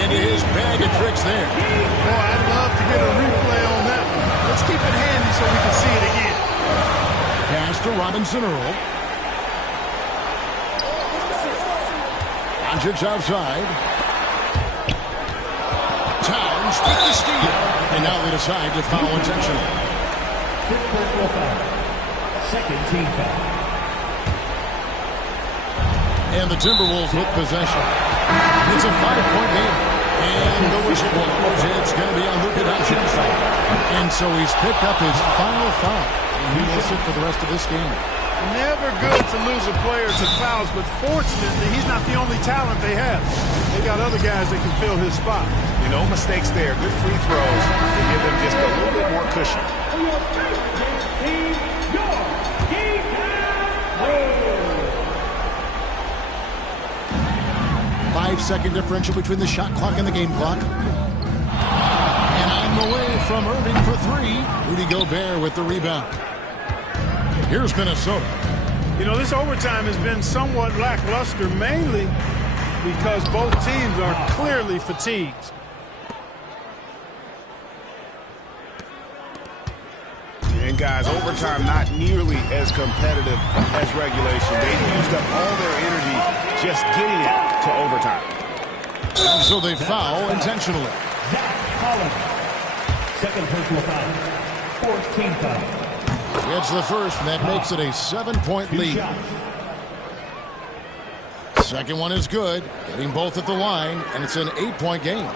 into his bag of tricks there. Boy, I'd love to get a replay on that one. Let's keep it handy so we can see it again. Pass to Robinson Earl. Doncic outside. Towns with the steal. And now they decide to foul intentionally. Fifth personal foul. Second team foul. And the Timberwolves with possession. It's a 5-point game. And the whistle blows. It's going to be on Luka Doncic. And so he's picked up his final foul. And he will sit for the rest of this game. Never good to lose a player to fouls, but fortunately, he's not the only talent they have. They got other guys that can fill his spot. You know, mistakes there. Good free throws to give them just a little bit more cushion. 5-second differential between the shot clock and the game clock. And on the way from Irving for 3. Rudy Gobert with the rebound. Here's Minnesota. You know, this overtime has been somewhat lackluster, mainly because both teams are clearly fatigued. And guys, overtime not nearly as competitive as regulation. They've used up all their energy just getting it to overtime. And so they foul intentionally. Second personal foul. 14 foul. It's the first, and that makes it a 7-point lead. Second one is good. Getting both at the line, and it's an 8-point game.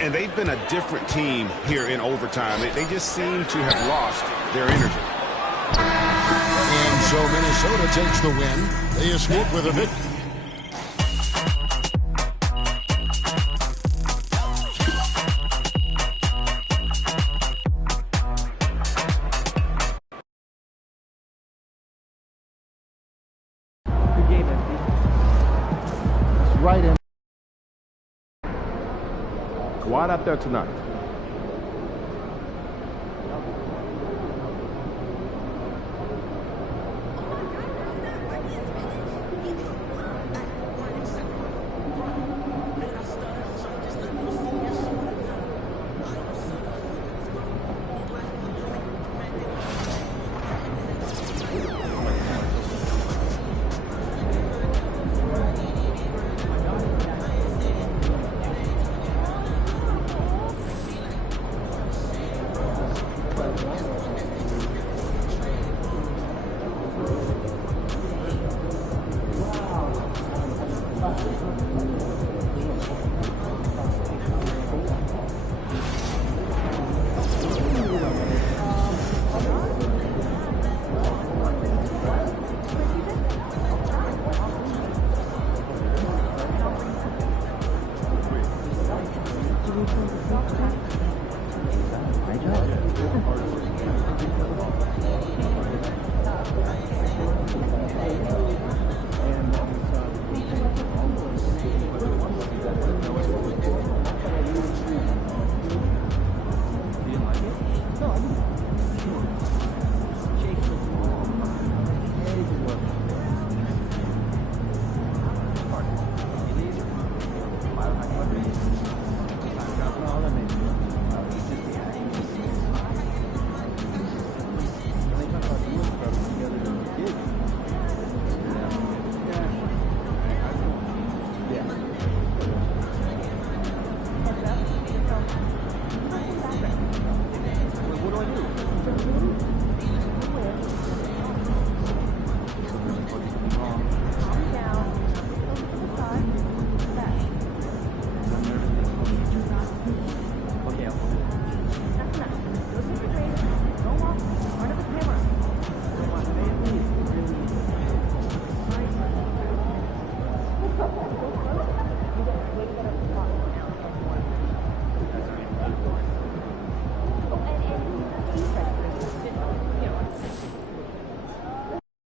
And they've been a different team here in overtime. They just seem to have lost their energy. And so Minnesota takes the win. They escape with a victory. Good game, MP. That's right in. Kawhi out there tonight.